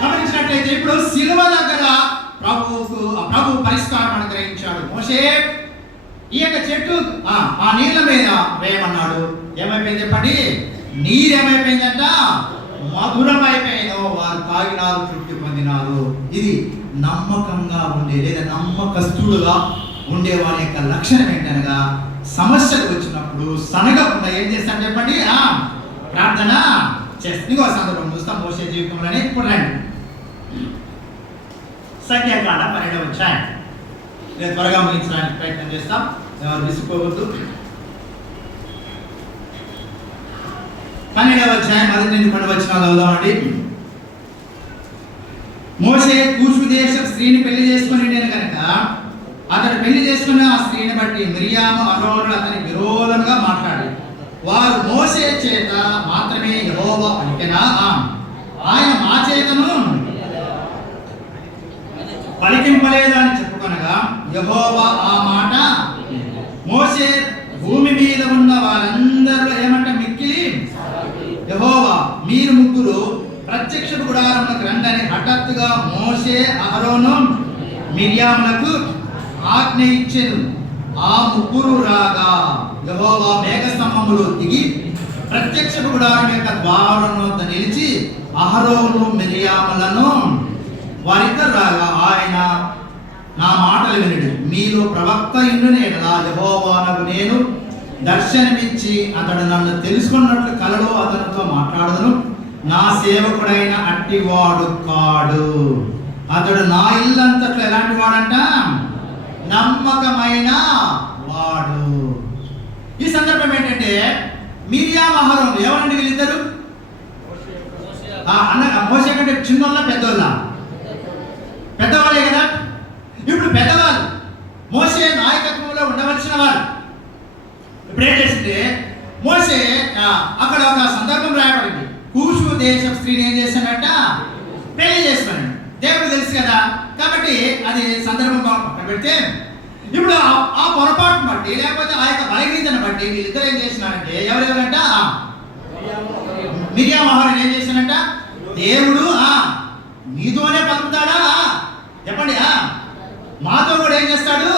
గమనించినట్లయితే ఇప్పుడు సిలువ దగ్గర ప్రభు పరిష్కారం అనుగ్రహించాడు. మోషే ఈ యొక్క చెట్టు ఆ నీళ్ళ మీద వేయమన్నాడు. ఏమైపోయింది చెప్పండి, నీరు ఏమైపోయిందంట, మధురం అయిపోయినో, వారు తాగినారు, తృప్తి పొందినారు. ఇది నమ్మకంగా ఉండే లేదా నమ్మకస్తుడుగా ఉండే వారి యొక్క లక్షణం ఏంటనగా, సమస్యలు వచ్చినప్పుడు సనగకుండా ఏం చేస్తాను చెప్పండి, ప్రార్థన చేస్తాను. ఇంకో సందర్భం చూస్తాం మోషే జీవితంలోనే. ఇప్పుడు రండి సంఖ్యాకాండ 12వ అధ్యాయం. నేను త్వరగా ముగించడానికి ప్రయత్నం చేస్తాం, ఎవరు విసుక్కోవద్దు. 12వ అధ్యాయం 1-12 వచనాలు చదువుదామండి. మోషే కూషు దేశ స్త్రీని పెళ్లి చేసుకుని నేను కనుక అతడు పెళ్లి చేసుకున్న ఆ స్త్రీని బట్టి మిరియాము అహరోనులు అతని విరోధంగా మాట్లాడి, వారు మోషే చేత మాత్రమే యెహోవా పలికెనా, ఆయన మా చేతను పలికింపలేదని చెప్పుకొనగా, యెహోవా ఆ మాట మోషే భూమి మీద ఉన్న వారందరూ ఏమంట మిక్కిలి, యెహోవా మీరు ముగ్గురు ప్రత్యక్ష గుడారములకు రండని హఠాత్తుగా మోషే అహరోను మిర్యాములకు ఆజ్ఞ ఇచ్చెను. ఆ ముగ్గురు రాగా యెహోవా మేఘస్తంభములో దిగి ప్రత్యక్ష గుడారం యొక్క ద్వారం వద్ద నిలిచి అహరోను మిర్యాములను వారిద్దరు రాగా ఆయన నా మాటలు వినుడి, మీలో ప్రవక్త ఇండునే కదా యెహోవానగు నేను దర్శనమిచ్చి అతడు నన్ను తెలుసుకున్నట్లు కలలో అతనితో మాట్లాడదును. నా సేవకుడైన అట్టివాడు కాడు, అతడు నా ఇల్లంతట్లో ఎలాంటి వాడంట, నమ్మకమైన వాడు. ఈ సందర్భం ఏంటంటే మిర్యాము అహరోను ఎవరండి వీళ్ళిద్దరు? మోషే కంటే చిన్నోళ్ళ పెద్దోళ్ళ? పెద్దవాళ్ళే కదా. ఇప్పుడు పెద్దవాళ్ళు మోషే నాయకత్వంలో ఉండవలసిన వారు. ఇప్పుడు ఏం చేసింది మోషే, అక్కడ ఒక సందర్భం రాయబడింది. కూషు దేశ స్త్రీని ఏం చేశానంట, పెళ్లి చేసుకున్నాడు. దేవుడు తెలుసు కదా, కాబట్టి అది సందర్భంగా పక్కన పెడితే, ఇప్పుడు ఆ పొరపాటును బట్టి లేకపోతే ఆ యొక్క బలహీనతను బట్టి వీళ్ళిద్దరు ఏం చేసినారంటే, ఎవరెవరంట, మిర్యాము అహరోను ఏం చేశానంట, దేవుడు నీతోనే పలుకుతాడా చెప్పండి, మాతో కూడా ఏం చేస్తాడు,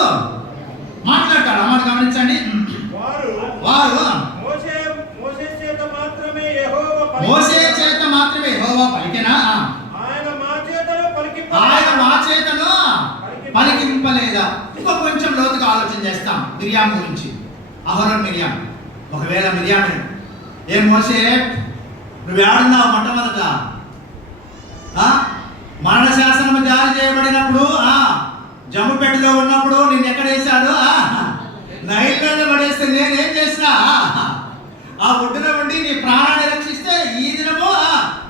మాట్లాడతాడు. అన్నమాట గమనించండి. వారు మోషే చేత మాత్రమే యెహోవా పలికెనా, ఆయన మా చేతను పలికింపలేదా? ఇంకో కొంచెం లోతుగా ఆలోచన చేస్తాం మిర్యాము గురించి. అహరోను మిర్యాము, ఒకవేళ మిర్యాము ఏ మోషే నువ్వు ఏడున్నావు, మొట్టమొదట మరణ శాసనము జారీ చేయబడినప్పుడు జమ్ముపెట్టలో ఉన్నప్పుడు నేను ఎక్కడ వేశాడు, నైట్లలో పడేస్తే నేనేం చేసినా ఆ ఒడ్డున ఉండి నీ ప్రాణాన్ని రక్షిస్తే ఈ దినము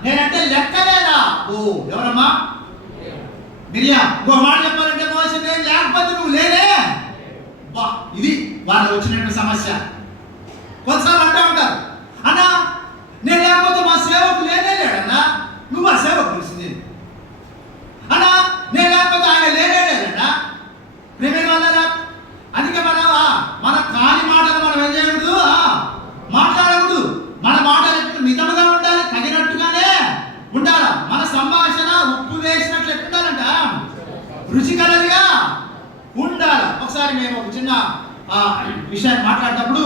నేనంటే లెక్కలేదా? ఓ ఎవరమ్మా మిర్యాము. ఇంకో మాట చెప్పాలంటే మోషే నేను లేకపోతే నువ్వు లేదే. ఇది వాళ్ళు వచ్చినట్టు సమస్య. కొన్నిసార్లు అంటూ ఉంటారు, అన్నా నేను లేకపోతే మా సేవకు లేనే లేడన్నా, నువ్వు ఆ సేవకు తెలిసింది. అన్నా నేను లేకపోతే ఆయన లేనే లేదన్నా. ప్రేమైన వాళ్ళారా, అందుకే మన కాని మాటలు మనం ఏం చేయకూడదు, మాట్లాడకూడదు. మన మాటలు ఎప్పుడు మితముగా ఉండాలి, తగినట్టుగానే ఉండాలి. మన సంభాషణ ఉప్పు వేసినట్లు ఎట్టుండాలంట, రుచికరంగా ఉండాలి. ఒకసారి మేము ఒక చిన్న విషయాన్ని మాట్లాడేటప్పుడు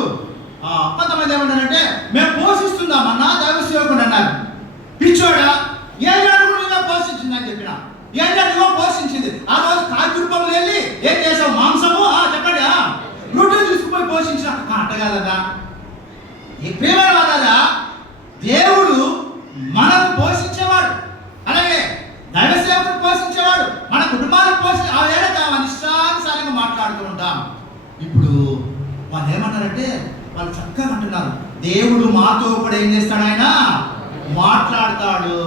కొంతమంది ఏమంటారంటే, మేము పోషిస్తుందామన్నా దైవ సేవకుడు అన్నారు. పిచ్చోడా, ఏం అడుగుతుందో పోషించిందని చెప్పిన, ఏం అడుగులో పోషించింది. ఆ రోజు కాకి రూపంలో వెళ్ళి ఏం చేసావు, మాంసము చెప్పండి, రొట్టె తీసుకుపోయి పోషించిన. అంట కాదన్నా. ఈ ప్రేమ వాళ్ళరా, దేవుడు మనకు పోషించేవాడు, అలాగే దైవ సేవకుడు పోషించేవాడు, మన కుటుంబాలకు ఆ వేళ మన ఇష్టానుసారంగా మాట్లాడుతూ ఉంటాం. ఇప్పుడు వాళ్ళు ఏమన్నారంటే, వాళ్ళు చక్కగా అంటున్నారు, దేవుడు మాతో కూడా ఏం చేస్తాడు, ఆయన మాట్లాడతాడు.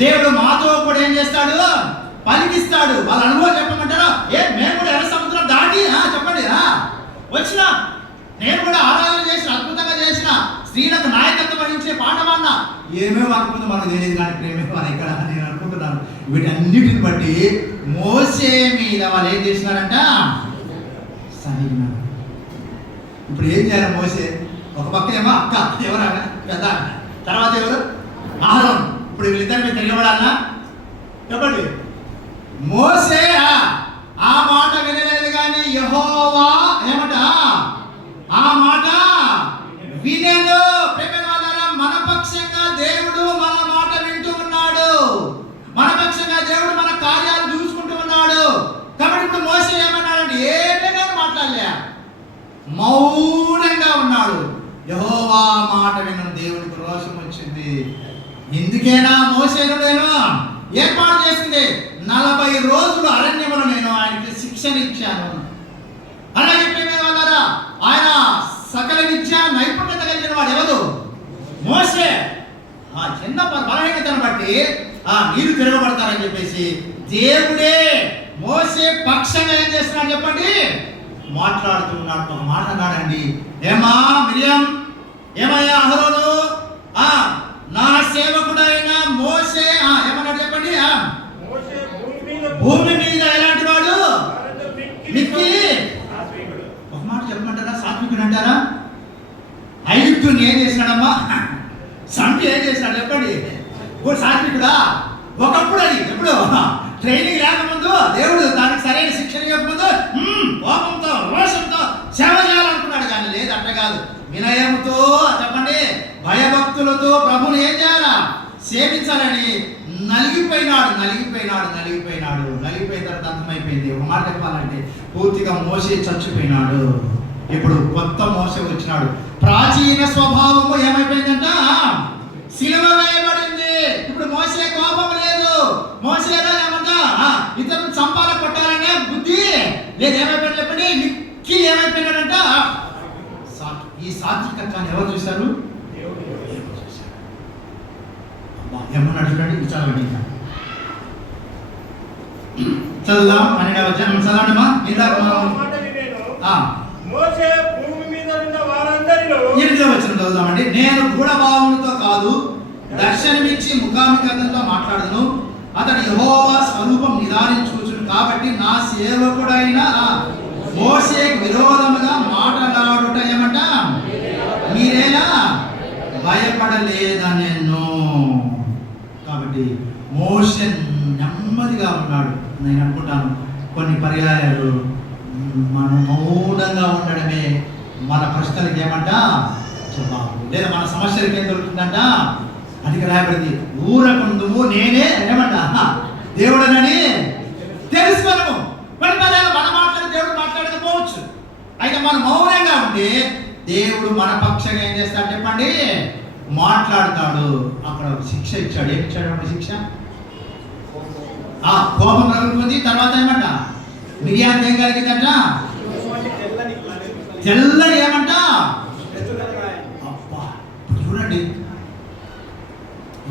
దేవుడు మాతో కూడా ఏం చేస్తాడు, పలికిస్తాడు. వాళ్ళ అనుభవం చెప్పమంటారా? మేము కూడా ఎర్ర సముద్రం దాటి చెప్పండి వచ్చిన, నేను కూడా ఆరాధన చేసిన, అద్భుతంగా చేసిన, స్త్రీలకు నాయకత్వం వహించే పాఠమన్న, ఏమేమి అనుకుందో మనకు తెలియదు, కానీ ప్రేమేమని ఇక్కడ నేను అనుకుంటున్నాను. వీటన్నిటిని బట్టి మోసే మీద వాళ్ళు ఏం చేసినారంట, సరిగినారు. ఇప్పుడు ఏం చేయాలి మోసే? ఒక పక్క ఏమో అక్క, ఎవరు పెద్ద, తర్వాత ఎవరు, ఆహారం. ఇప్పుడు వీళ్ళిద్దరి మీద తిరగబడాలన్నా చెప్పండి. మోసే ఆ మాట వినలేదు, కానీ యెహోవా ఏమంట, ఆ మాట వినేను. ప్రేమైన వాళ్ళారా, మన పక్షంగా దేవుడు మన మాట వింటూ ఉన్నాడు, మన పక్షంగా దేవుడు మన కార్యాలు చూసుకుంటూ ఉన్నాడు. కాబట్టి ఇప్పుడు మోసే ఏమన్నాడంటే, ఏమైనా మాట్లాడలే, మౌనంగా ఉన్నాడు. యెహోవా మాట విన్న దేవుడికి రోషం వచ్చింది. ఎందుకైనా మోసేను నేను ఏర్పాటు చేసింది, 40 రోజులు అరణ్యములో నేను ఆయనకి శిక్షణ ఇచ్చాను. అలాగే ప్రేమైన వాళ్ళారా, ఆయన సకల విద్య నైపుణ్యత కలిగిన వాడు ఎవరు, మోసే. ఆ చిన్న బలహీనతను బట్టి నీరు తిరగబడతారని చెప్పేసి దేవుడే మోసే పక్షంగా ఏం చేస్తున్నాడు చెప్పండి, మాట్లాడుతున్నాడు. ఒక మాట అన్నాడండి, ఏమా మిరియం, ఏమయ్యా అహరోను, నా సేవకుడైన మోసే ఏమన్నాడు చెప్పండి, భూమి మీద ఎలాంటి వాడు, మిక్కిలి, ఒక మాట చెప్పమంటారా, సాత్వికుడు అంటారా? ఐగుప్తుని ఏం చేసినాడమ్మా, సంటి ఏం చేసినాడు చెప్పండి, సాత్వికుడా? ఒకప్పుడు అది ఎప్పుడు ట్రైనింగ్ లేకముందు, దేవుడు దానికి సరైన శిక్షణ ఇవ్వకముందు కోపంతో రోషంతో సేవ చేయాలనుకున్నాడు, కానీ లేదు, అంట కాదు, వినయంతో చెప్పండి, భయభక్తులతో ప్రభుని ఏం చేయాలా, సేవించాలని నలిగిపోయినాడు. నలిగిపోయిన తర్వాత అర్థమైపోయింది. ఒక మాట చెప్పాలంటే, పూర్తిగా మోసే చచ్చిపోయినాడు. ఇప్పుడు కొత్త మోసే వచ్చినాడు. ప్రాచీన స్వభావము ఏమైపోయిందంట, సిలువ వేయబడింది. ఇప్పుడు మోసే కోపం లేదు, మోసే ఏమంటా ఇతరులను చంపాల కొట్టాలనే బుద్ధి లేదు. ఏమైపోయింది చెప్పండి, మిక్కి ఏమైపోయినాడంట. ఈ సాత్వికత్వాన్ని ఎవరు చూశారు, ఏమన్నాడు చూడండి, చదవండి, చదువుదాం. 12వ వచనం చదవండిమా. మోసే భూమి మీద ఉన్న వారందరిలో 8వ వచనం చదువుదామండి. నేను గూఢభావములతో కాదు, దర్శనమిచ్చి ముఖాముఖంతో మాట్లాడను. అతడు యెహోవా స్వరూపం నిదానించుచును, కాబట్టి నా సేవకుడైన మోసేకు విరోధముగా మాట్లాడుట ఏమంట, మీరేలా భయపడలేదనెను. కాబట్టి మోసే నెమ్మదిగా ఉన్నాడు. నేను అనుకుంటాను కొన్ని పర్యాయాలు మనం మౌనంగా ఉండడమే మన ప్రశ్నలకి ఏమంట జవాబు, లేదా మన సమస్యలకి ఏం దొరుకుతుందంట. అందుకే రాయబడింది, ఊరకుందుము నేనే ఏమంట దేవుడనని తెలుసుకోను. కొన్ని పర్యాలు మన మాట్లాడి దేవుడు మాట్లాడకపోవచ్చు, అయితే మనం మౌనంగా ఉండి దేవుడు మన పక్షంగా ఏం చేస్తాడు చెప్పండి, మాట్లాడతాడు. అక్కడ శిక్ష ఇచ్చాడు. ఏమి ఇచ్చాడు అప్పుడు శిక్ష? కోపం రగులుకుంది. తర్వాత ఏమంట, మిరియానికి ఏం కలిగిందంట, తెల్లని ఏమంట. అబ్బా, చూడండి,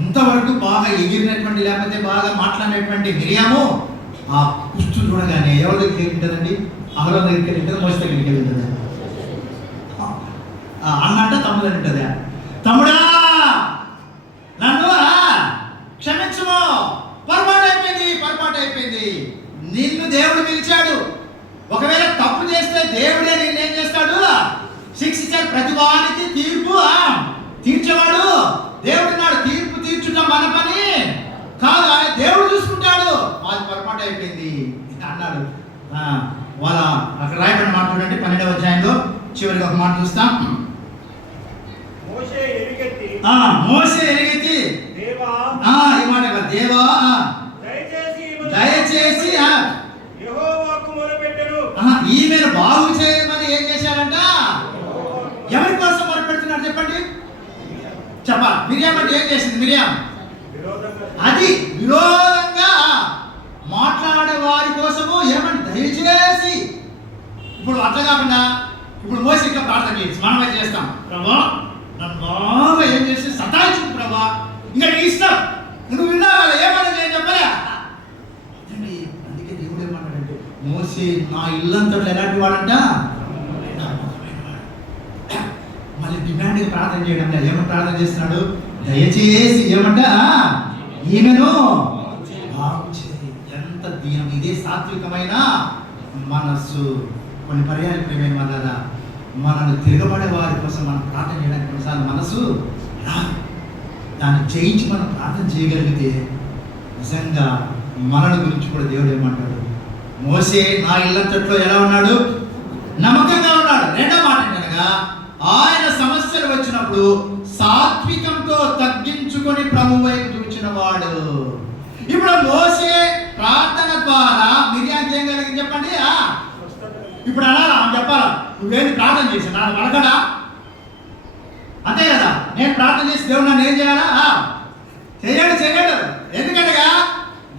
ఇంతవరకు బాగా ఎగిరినటువంటి లేకపోతే బాగా మాట్లాడినటువంటి మిరియాము ఆ కుష్టు చూడగానే ఎవరి దగ్గరికి ఉంటుందండి, అహరోను దగ్గరికి ఉంటుంది, మోసే దగ్గరికి వెళ్తుంది. అన్న అంటే తమ్ముడు అని ఉంటుంది. తమ్ముడా నన్ను క్షమించము, పొరపాటు అయిపోయింది. నిన్ను దేవుడు పిలిచాడు. ఒకవేళ తప్పు చేస్తే దేవుడే నిన్నేం చేస్తాడు? శిక్షించాడు. ప్రతివానికి తీర్పు తీర్చేవాడు దేవుడు నాడు. తీర్పు తీర్చుట మన పని కాదు, దేవుడు చూసుకుంటాడు. అది పొరపాటు అయిపోయింది అన్నాడు. వాళ్ళ అక్కడ రాయబడిన మాట చూడండి, 12వ అధ్యాయంలో చివరికి ఒక మాట చూస్తాం. మోషే ఎలుగెత్తి ఈ మాట దేవా దయచేసి యెహోవాకు మొరపెట్టెను. ఈమెను బాగు చేయమని ఏం చేశాడంట? ఎవరి కోసం మొరపెడుతున్నాడు చెప్పండి? చెప్పాలి. మిరియాం అంటే ఏం చేసింది? మిరియాం అది విరోధంగా మాట్లాడే వారి కోసము ఏమంటే దయచేసి. ఇప్పుడు అట్లా కాకుండా ఇప్పుడు మోసే ఇంకా ప్రార్థన చేయొచ్చు. మనమే చేస్తాం, ప్రభా నన్ను బాగా ఏం చేసి సతాయించు ప్రభా, ఇంకా నీ ఇష్టం, నువ్వు విన్నావా ఏమన్నా నేను చెప్పలే. అందుకే దేవుడు ఏమన్నాడంటే, మోసే నా ఇల్లంతా ఎలాంటి వాడంట? మళ్ళీ డిమాండ్కి ప్రార్థన చేయడం ఏమని ప్రార్థన చేస్తున్నాడు? దయచేసి ఏమంట ఈమెను బాగు చేయి. ఎంత దీనం! ఇదే సాత్వికమైన మనస్సు. కొన్ని పర్యాలు ప్రేమైన వల్ల మనల్ని తిరగబడే వారి కోసం మనం ప్రార్థన చేయడానికి కొన్నిసార్లు మనసు దాన్ని జయించి మనం ప్రార్థన చేయగలిగితే నిజంగా మనల గురించి కూడా దేవుడు ఏమంటాడు? మోసే నా ఇల్లంతట్లో ఎలా ఉన్నాడు? నమ్మకంగా ఉన్నాడు. రెండో మాట ఏంటనగా ఆయన సమస్యలు వచ్చినప్పుడు సాత్వికంతో తగ్గించుకొని ప్రభు వైపు చూచిన వాడు. ఇప్పుడు మోసే ప్రార్థన ద్వారా మిరియాకి ఏం కలిగింది చెప్పండి? ఇప్పుడు అలా చెప్పాలా, నువ్వేది ప్రార్థన చేశాను నాకు అడగడా? అంతే కదా, నేను ప్రార్థన చేసి దేవుడు నన్ను ఏం చేయాలా? చేయడు. ఎందుకంటగా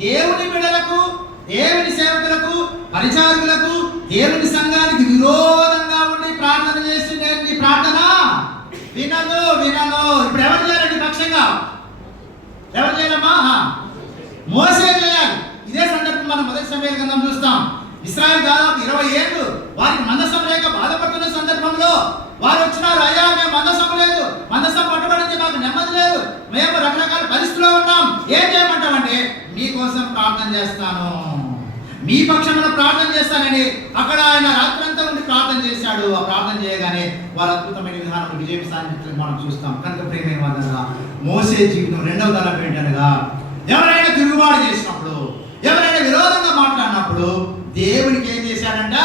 దేవుని బిడ్డలకు, దేవుని సేవకులకు, పరిచారకులకు, దేవుని సంఘానికి విరోధంగా ఉండి ప్రార్థన చేసి నేను నీ ప్రార్థన వినను. ఇప్పుడు ఎవరు చేయాలండి పక్షంగా? ఎవరు చేయాలమ్మా? మోసే చేయాలి. ఇదే సందర్భం మనం మొదటి సమయాల కింద చూస్తాం. ఇశ్రాయేలు దాదాపు 20 ఏళ్ళు వారికి మందసం లేక బాధపడుతున్న సందర్భంలో వారు వచ్చినారు, అయ్యా మేము మందసం లేదు, మందసం పట్టుబడింది, మాకు నెమ్మది లేదు, మేము రకరకాల పరిస్థితుల్లో ఉన్నాం, ఏం చేయమంటామంటే మీకోసం ప్రార్థన చేస్తాను, మీ పక్షంలో ప్రార్థన చేస్తానని అక్కడ ఆయన రాత్రంతా ఉండి ప్రార్థన చేశాడు. ఆ ప్రార్థన చేయగానే వారు అద్భుతమైన విధానం విజయం సాధించడం మనం చూస్తాం. కనుక ప్రేమైన వాళ్ళ మోసే జీవితం రెండవ తలపు ఏంటనగా, ఎవరైనా తిరుగుబాటు చేసినప్పుడు, ఎవరైనా విరోధంగా మాట్లాడినప్పుడు దేవునికి ఏం చేశాడంట?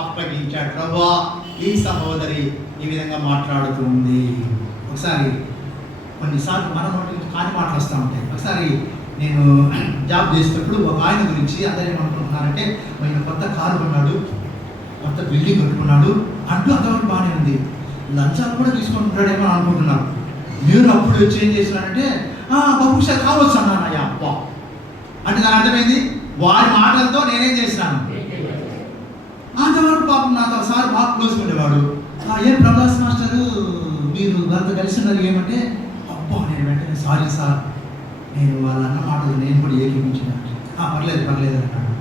అప్పగించాడు. ప్రభువా ఈ సహోదరి ఈ విధంగా మాట్లాడుతుంది. ఒకసారి కొన్నిసార్లు మన నోటి కాని మాటలు వస్తూ ఉంటాయి. ఒకసారి నేను జాబ్ చేసేటప్పుడు ఒక ఆయన గురించి అందరూ ఏమనుకుంటున్నారంటే, ఆయన కొత్త కారు కొన్నాడు, కొత్త బిల్డింగ్ కట్టుకున్నాడు అంటూ అంతవరకు బాగానే ఉంది, లంచాలు కూడా తీసుకుంటున్నాడేమో అనుకుంటున్నారు. నేను అప్పుడు వచ్చి ఏం చేస్తున్నానంటే, బహుశా కావచ్చు అన్నాను. అయ్యా అబ్బా అంటే దాని అర్థమైంది, వారి మాటలతో నేనేం చేసినాను. అంతవరకు పాపం నాతో ఒకసారి బాగా క్లోజ్గా ఉండేవాడు. ఏం ప్రభాస్ మాస్టరు మీరు వాళ్ళతో కలిసి ఉన్నారు ఏమంటే, అబ్బా నేను వెంటనే సారీ సార్, నేను వాళ్ళ అన్న మాటలు నేను కూడా ఏకీపించాను. పర్లేదు అన్నాడు.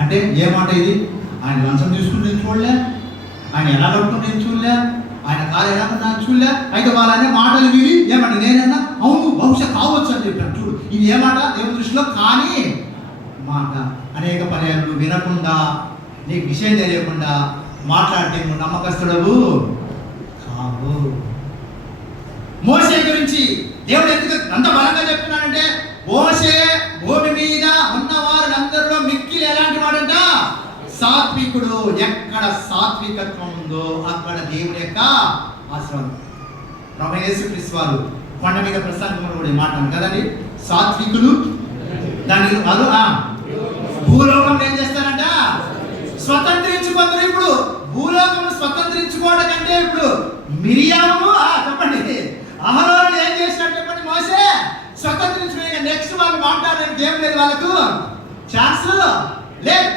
అంటే ఏ మాట ఇది? ఆయన లంచం తీసుకుంటే నేను చూడలే, ఆయన ఎలా కట్టుకుంటే నేను చూడలే, ఆయన కాలు ఎలా నాకు చూడలే. అయితే వాళ్ళనే మాటలు విని ఏమంటే నేనన్నా అవును బహుశా కావచ్చు అని చెప్పాను. చూడు ఇది ఏ మాట? దేవుని దృష్టిలో కానీ మాట. అనేక పర్యాలు వినకుండా నీకు విషయం తెలియకుండా మాట్లాడితే నువ్వు నమ్మకస్తుడవు కావు. మోసే గురించి దేవుడు ఎందుకు అంత బలంగా చెప్తున్నాడంటే, మోసే భూమి మీద ఉన్న వారందరిలో మిక్కిలి ఎలాంటి వాడంట? సాత్వికుడు. ఎక్కడ సాత్వికత్వం ఉందో అక్కడ దేవుడి యొక్క ఆశ్రమం. ప్రభువు యేసుక్రీస్తు వారు కొండ మీద ప్రసంగంలో కూడా మాట్లాడు కదండి, సాత్వికులు దాని వాళ్ళు భూలోకం ఏం చేస్తారంట? స్వతంత్రించుకుంటారు. ఇప్పుడు భూలోకం స్వతంత్రించుకోవడం కంటే ఇప్పుడు మిరియాము చెప్పండి అహరోను ఏం చేసినట్టు చెప్పండి, మోసే స్వతంత్రించుకునే నెక్స్ట్ వాళ్ళు మాట్లాడడానికి ఏం లేదు, వాళ్ళకు ఛాన్స్ లేదు.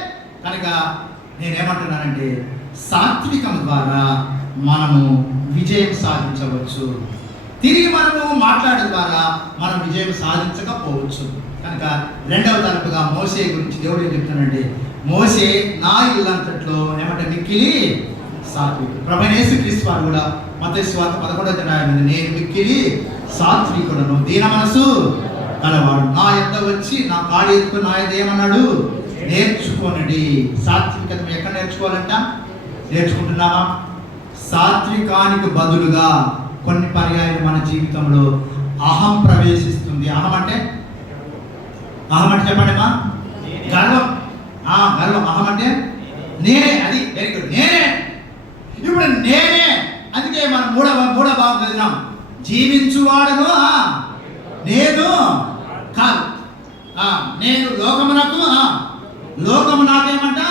కనుక నేనేమంటున్నానంటే సాత్వికం ద్వారా మనము విజయం సాధించవచ్చు, తిరిగి మనము మాట్లాడడం ద్వారా మనం విజయం సాధించకపోవచ్చు. కనుక రెండవ తరపుగా మోసే గురించి దేవుడు ఏం చెప్తానంటే, మోసే నా ఇల్లంతట్లో ఏమంటే మిక్కిలి సాత్వికుడు. ప్రభువైన యేసుక్రీస్తు వారు కూడా మత్తయి సువార్త 11వ అధ్యాయం నేను మిక్కిలి సాత్వికుడను, దీన మనసు కలవాడు, నా యొద్ద వచ్చి నా కాడి ఎత్తుకుని నా యొద్ద ఏమన్నాడు, నేర్చుకోనండి. సాత్వికత ఎక్కడ నేర్చుకోవాలంట? నేర్చుకుంటున్నావా? సాత్వికానికి బదులుగా కొన్ని పర్యాయాలు మన జీవితంలో అహం ప్రవేశిస్తుంది. అహం అంటే చెప్పండి మా గర్వం. గర్వం. అహం అంటే నేనే. అది వెరీ గుడ్, నేనే. ఇప్పుడు నేనే, అందుకే మనం మూడవ భాగం చదివినాం, జీవించువాడను నేను కాదు, నేను లోకమునకు, లోకము నాకేమంట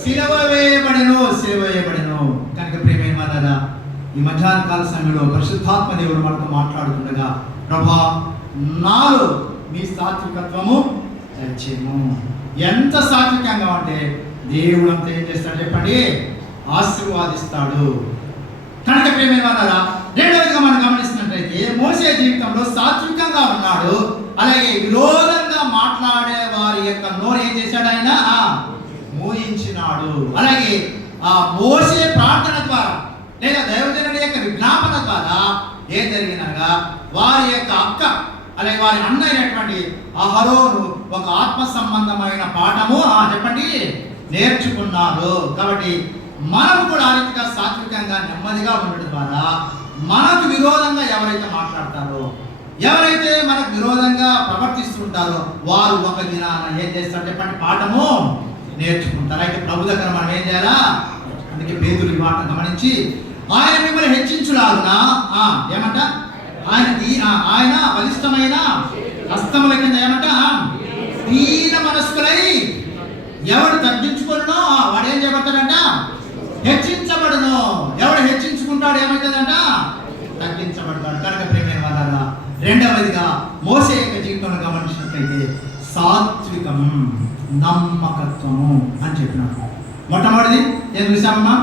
సిలువ వేయబడెను. కనుక ప్రియమైన వాళ్ళారా, ఈ మధ్యాహ్న కాల సమయంలో పరిశుద్ధాత్మ దేవుడు మనతో మాట్లాడుతుండగా, ప్రభా నాలో మీ సాత్వికత్వము తెచ్చేము. ఎంత సాత్వికంగా అంటే దేవుడు అంతా ఏం చేస్తాడు చెప్పండి, ఆశీర్వాదిస్తాడు. కనుక ప్రియమైన వాళ్ళారా, రెండవదిగా మనం గమనిస్తున్నట్లయితే మోసే జీవితంలో సాత్వికంగా ఉన్నాడు, అలాగే విరోధంగా మాట్లాడే వారి యొక్క నోరు ఏం చేశాడు, ఆయన మోయించినాడు. అలాగే ఆ మోసే ప్రార్థన ద్వారా లేదా దైవజనుడి యొక్క విజ్ఞాపన ద్వారా ఏం జరిగినగా వారి యొక్క అక్క అలాగే వారి అన్న అయినటువంటి అహరోను ఒక ఆత్మ సంబంధమైన పాఠము చెప్పండి నేర్చుకున్నారు. కాబట్టి మనం కూడా ఆ రీతిగా సాత్వికంగా నెమ్మదిగా ఉండడం ద్వారా మనకు విరోధంగా ఎవరైతే మాట్లాడతారో, ఎవరైతే మనకు విరోధంగా ప్రవర్తిస్తుంటారో వారు ఒక దినాన ఏం చేస్తారు చెప్పండి, పాఠము నేర్చుకుంటారు. అయితే ప్రభు దగ్గర మనం ఏం చేయాలా? అందుకే పేతురు ఈ మాట గమనించి, ఆయన మిమ్మల్ని హెచ్చించులాగున ఏమంట, ఆయన బలిష్టమైన హస్తముల కింద ఏమంట దీన మనస్కులై ఎవడు తగ్గించుకున్నో వాడు ఏం చేయబడతాడంట, హెచ్చించబడును. ఎవడు హెచ్చించుకుంటాడు ఏమవుతుందంట, తగ్గించబడతాడు. కనుక ప్రియమైన వాళ్ళారా, రెండవదిగా మోసే యొక్క జీవితంలో గమనించినట్లయితే సాత్వికము, నమ్మకత్వము అని చెప్పినాడు. మొట్టమొదటిది ఏం చూసామమ్మా,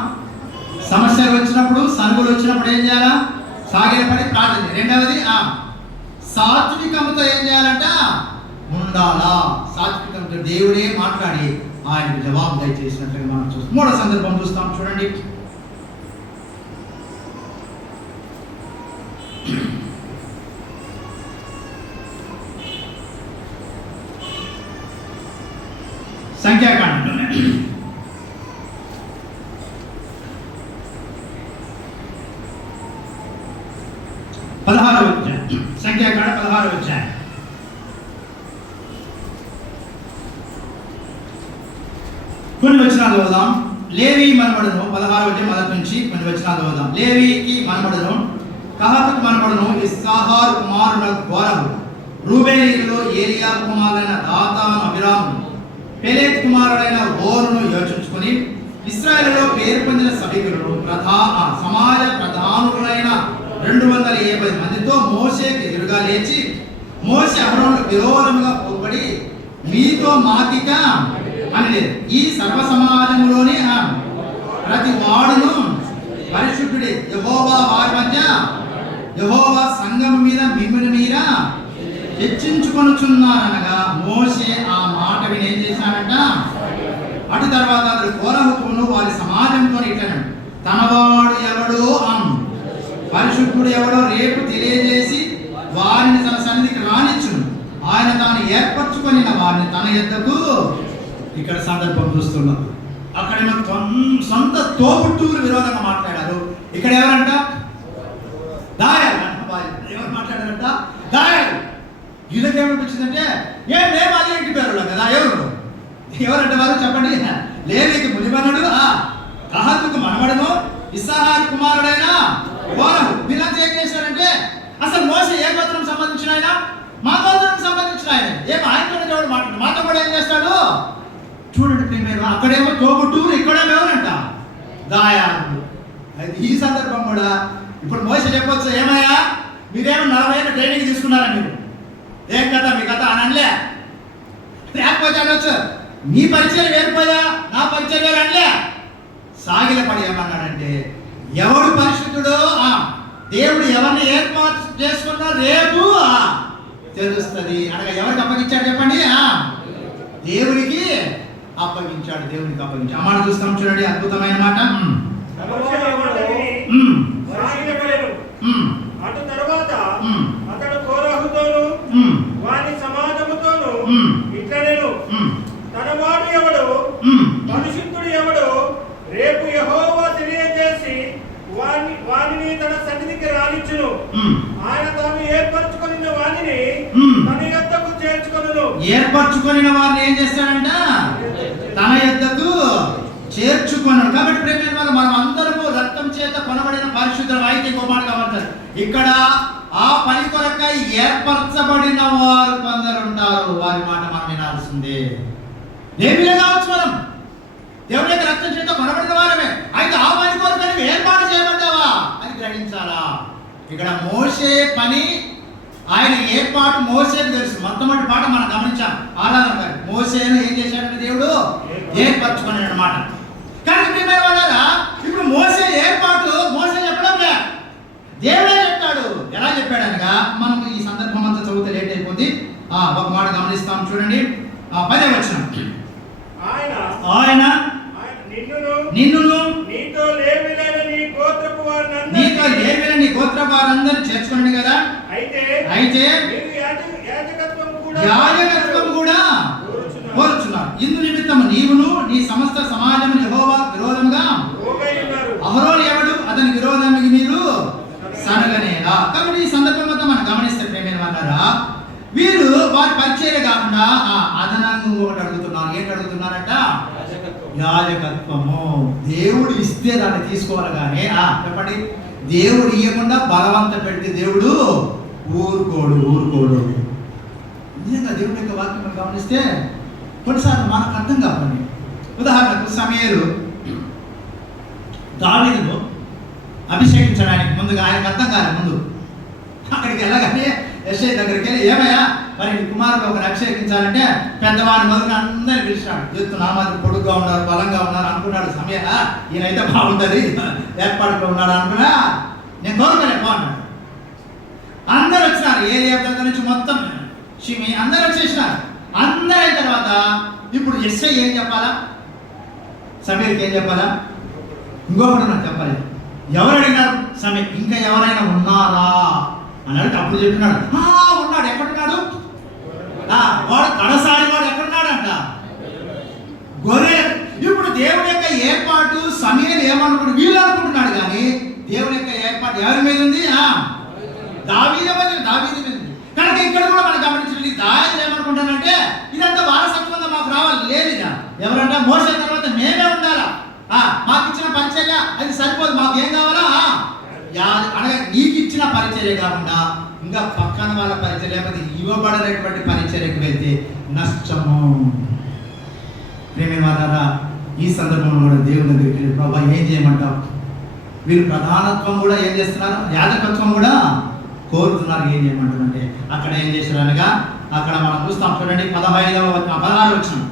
సమస్యలు వచ్చినప్పుడు, సనుగులు వచ్చినప్పుడు ఏం చేయాలా? సాగిలపడి ప్రార్థన. రెండవది సాత్వికంతో ఏం చేయాలంట, ఉండాలా. సాత్వికంతో దేవుడే మాట్లాడి ఆయనకు జవాబు దయచేసినట్లుగా మనం చూస్తాం. మూడో సందర్భం చూస్తాం, చూడండి. సంఖ్యాకాండం 16వ అధ్యాయం. సంఖ్యాకాండం 16వ అధ్యాయం. కొన్ని వచనాలు చదువుదాం. లేవి మనమడును 16వ అధ్యాయం మొదటి నుంచి కొన్ని వచనాలు చదువుదాం. లేవికి మనమడును, కహాతుకు మనమడును ఇస్సాహారు కుమారుల గోరహు, రూబేనీయులలో ఏలియా కుమారులైన దాతాను అబిరాము, పెలేత్ కుమారుడైన ఓరును యోచించుకొని ఇశ్రాయేలులో పేరు పొందిన సభికులను సమాజ ప్రధానులైన 250 మందితో మోషేకి ఎదురుగా లేచి, మోషే అహరోనుకు విరోధముగా పోబడి మీతో మాకిక అని లేదు, ఈ సర్వ సమాజంలోని ప్రతి వాడును పరిశుద్ధుడే, యెహోవా వారి మధ్య యెహోవా సంఘం మీద మిమ్ముని మీద హెచ్చించుకొనుచున్నారనగా మోషే ఆ మాట విని ఏం చేశానంట, అటు తర్వాత అతడు కోరహును వారి సమాజంతో ఇట్లన్నాడు, తనవాడు ఎవడో పరిశుద్ధుడు ఎవడో రేపు తెలియజేసి వారిని తన సన్నిధికి రానిచ్చును, ఆయన తాను ఏర్పరచుకొని వారిని తన యొద్దకు. ఇక్కడ సందర్భం చూస్తున్నాం, అక్కడ సొంత తోబుట్టువులు విరోధంగా మాట్లాడారు. ఇక్కడ ఎవరంట, దాయాలు. ఎవరు మాట్లాడారంట, దాయాలు. వీళ్ళకేమనిపించిందంటే మేము అదే ఇంటి పేరు కదా, ఎవరంటే వారు చెప్పండి. లేవికి మునిమనుడు, కహాతుకు మనమడును, ఇస్సాహారు కుమారుడైన కోరహు. వీళ్ళంతా ఏం చేశారంటే, అసలు మోసే ఏ గోత్రం సంబంధించిన ఆయన, మా గోత్రానికి సంబంధించిన ఆయన, ఆయనతో దేవుడు మాట్లాడు, మాతో కూడా ఏం చేస్తాడు చూడండి ప్రియమైన. అక్కడేమో తోబుట్టూరు, ఇక్కడేమో ఎవరంట, దాయాలు. అయితే ఈ సందర్భం కూడా ఇప్పుడు మోసే చెప్పొచ్చు, ఏమయ్యా మీరేమో 40 ఏళ్ళ ట్రైనింగ్ తీసుకున్నారా, మీరు ఏం కదా మీ కథ అని అనలే. లేకపోతే అనొచ్చు, మీ పరిచయం వేరిపోయా నా పరిచయం వేరు అనలే. సాగిలపడి ఏమన్నాడంటే, ఎవడు పరిశుద్ధుడో దేవుడు ఎవరిని ఏర్పాటు చేసుకున్నా రేపు తెలుస్తుంది అనగా ఎవరికి అప్పగించాడు చెప్పండి, దేవునికి అప్పగించాడు. దేవునికి అప్పగించాడు. ఆ మాట చూస్తాం చూడండి, అద్భుతమైన మాట. మోషే ఆ మాట విని సాగిలపడెను. అటు తరువాత అతడు కోరహుతోను వాని సమాజముతోను ఇట్లనెను, తన వాడు ఎవడు, పరిశుద్ధుడు ఎవడు, రేపు యెహోవా తెలియజేసి వానిని తన సన్నిధికి రానిచ్చును. ఆయన తాను ఏర్పరచుకొనిన వానిని తన యొద్దకు చేర్చుకొనును. ఏర్పరచుకొనిన వారిని ఏం చేస్తాడంట? తన యొద్దకు చేర్చుకొనను. కాబట్టి ప్రేమైన వాళ్ళు మనం అందరము రక్తం చేత కొనబడిన పరిశుద్ధులు అయితే ఇంకో మాట కావాలి. ఇక్కడ ఆ పని కొరకై ఏర్పరచబడిన వారు కొందరు ఉంటారు. వారి మాట మనం వినాల్సిందే. దేవుడే కావచ్చు, మనం దేవుడి యొక్క రక్తం చేత కొనబడిన వారమే. అయితే ఆ పని కొరకు ఏర్పాటు చేయబడ్డావా అని గ్రహించాలా. ఇక్కడ మోషే పని, ఆయన ఏర్పాటు మోషేకి తెలుసు. మొట్టమొదటి పాట మనం గమనించాం. ఆరాధన గారు మోషేను ఏం చేశాడంటే దేవుడు ఏర్పరచుకున్నాడు అన్నమాట. కానీ ప్రియమైన వాళ్ళారా, ఇప్పుడు మోషే ఏర్పాటు మోషే చెప్పడం లే, దేవుడే చెప్పాడు. ఎలా చెప్పాడు అనగా మనం ఈ సందర్భం అంతా చదివితే లేట్ అయిపోతుంది. ఒక మాట గమనిస్తాం చూడండి. 10వ వచనం. ఆయన నిన్నును నీతో లేవిలైన నీ గోత్రపు వారందరినీ చేర్చుకోండి కదా. అయితే యాజకత్వం కూడా కోరుచున్నారు. ఇందు నిమిత్తము నీవును నీ సమస్త సమాజము యెహోవాకు విరోధముగా అహరోను ఎవడు, అతని విరోధానికి మీరు సనగనేలా. కాబట్టి ఈ సందర్భం అంతా మనం గమనిస్తే ప్రేమైన వాళ్ళారా, వీరు వారి పరిచర్య కాకుండా అదనంగా ఒకటి అడుగుతున్నారు. ఏంటి అడుగుతున్నారంట? యాజకత్వము. దేవుడు ఇస్తే దాన్ని తీసుకోవాలి. కానీ చెప్పండి, దేవుడు ఇవ్వకుండా బలవంత పెడితే దేవుడు ఊరుకోడు. నిజంగా దేవుడి యొక్క వాక్యం మనం గమనిస్తే కొన్నిసార్లు మనకు అర్థం కాదండి. ఉదాహరణకు సమయలు దావీదును అభిషేకించడానికి ముందుగా ఆయనకు అర్థం కాదు. ముందు అక్కడికి వెళ్ళగానే యెషయా దగ్గరికి వెళ్ళి, ఏమయ్యా మరి కుమారుడు ఒకరు అభిషేకించాలంటే పెద్దవారి మొదలు అందరినీ పిలిచినాడు. చెప్తున్నా మాది పొడుగ్గా ఉన్నారు, బలంగా ఉన్నారు అనుకున్నాడు. సమయ ఈయనైతే బాగుంటుంది, ఏర్పాటులో ఉన్నాడు అనుకున్నా. నేను కోరుకోలేకపో అన్నాడు. అందరు వచ్చినారు, ఏరియా దగ్గర నుంచి మొత్తం షిమి అందరు వచ్చేసినారు. అందరు అయిన తర్వాత ఇప్పుడు యెషయా ఏం చెప్పాలా, సమీర్కి ఏం చెప్పాలా, ఇంకొకటి నాకు చెప్పాలి. ఎవరు అడిగినారు? సమీర్ ఇంకా ఎవరైనా ఉన్నారా అన్నాడు. అప్పుడు చెప్పినాడు, ఉన్నాడు. ఎక్కడున్నాడు? వాడు కడసారి వాడు ఎక్కడున్నాడంట? గొర్రె. ఇప్పుడు దేవుని యొక్క ఏర్పాటు సమీర్ ఏమనుకుంటు వీళ్ళు అనుకుంటున్నాడు. కానీ దేవుని యొక్క ఏర్పాటు ఎవరి మీద ఉంది? దావీదు మీద ఉంది. కనుక ఇక్కడ కూడా మనం గమనించండి, దావీదు ఏమనుకుంటానంటే ఇదంతా వారసత్వంగా మాకు రావాలి. లేదు, ఎవరంటే మోసే తర్వాత మేమే ఉండాలా, మాకు ఇచ్చిన పరిచర్య అది సరిపోదు, మాకు ఏం కావాలా అనగా నీకు ఇచ్చిన పరిచర్య కాకుండా ఇంకా పక్కన వాళ్ళ పరిచర్య లేకపోతే ఇవ్వబడనటువంటి పరిచర్యకు వెళ్తే నష్టము. ప్రేమ వాళ్ళారా, ఈ సందర్భంలో కూడా దేవుని దగ్గరికి వెళ్ళి, ప్రభా ఏం చేయమంటావు? వీరు ప్రధానత్వం కూడా ఏం చేస్తున్నారు, యాజకత్వం కూడా కోరుతున్నారు. ఏం చేయమంటారు అంటే అక్కడ ఏం చేశారు అనగా అక్కడ మనం చూస్తాం చూడండి. 16వ వచనం.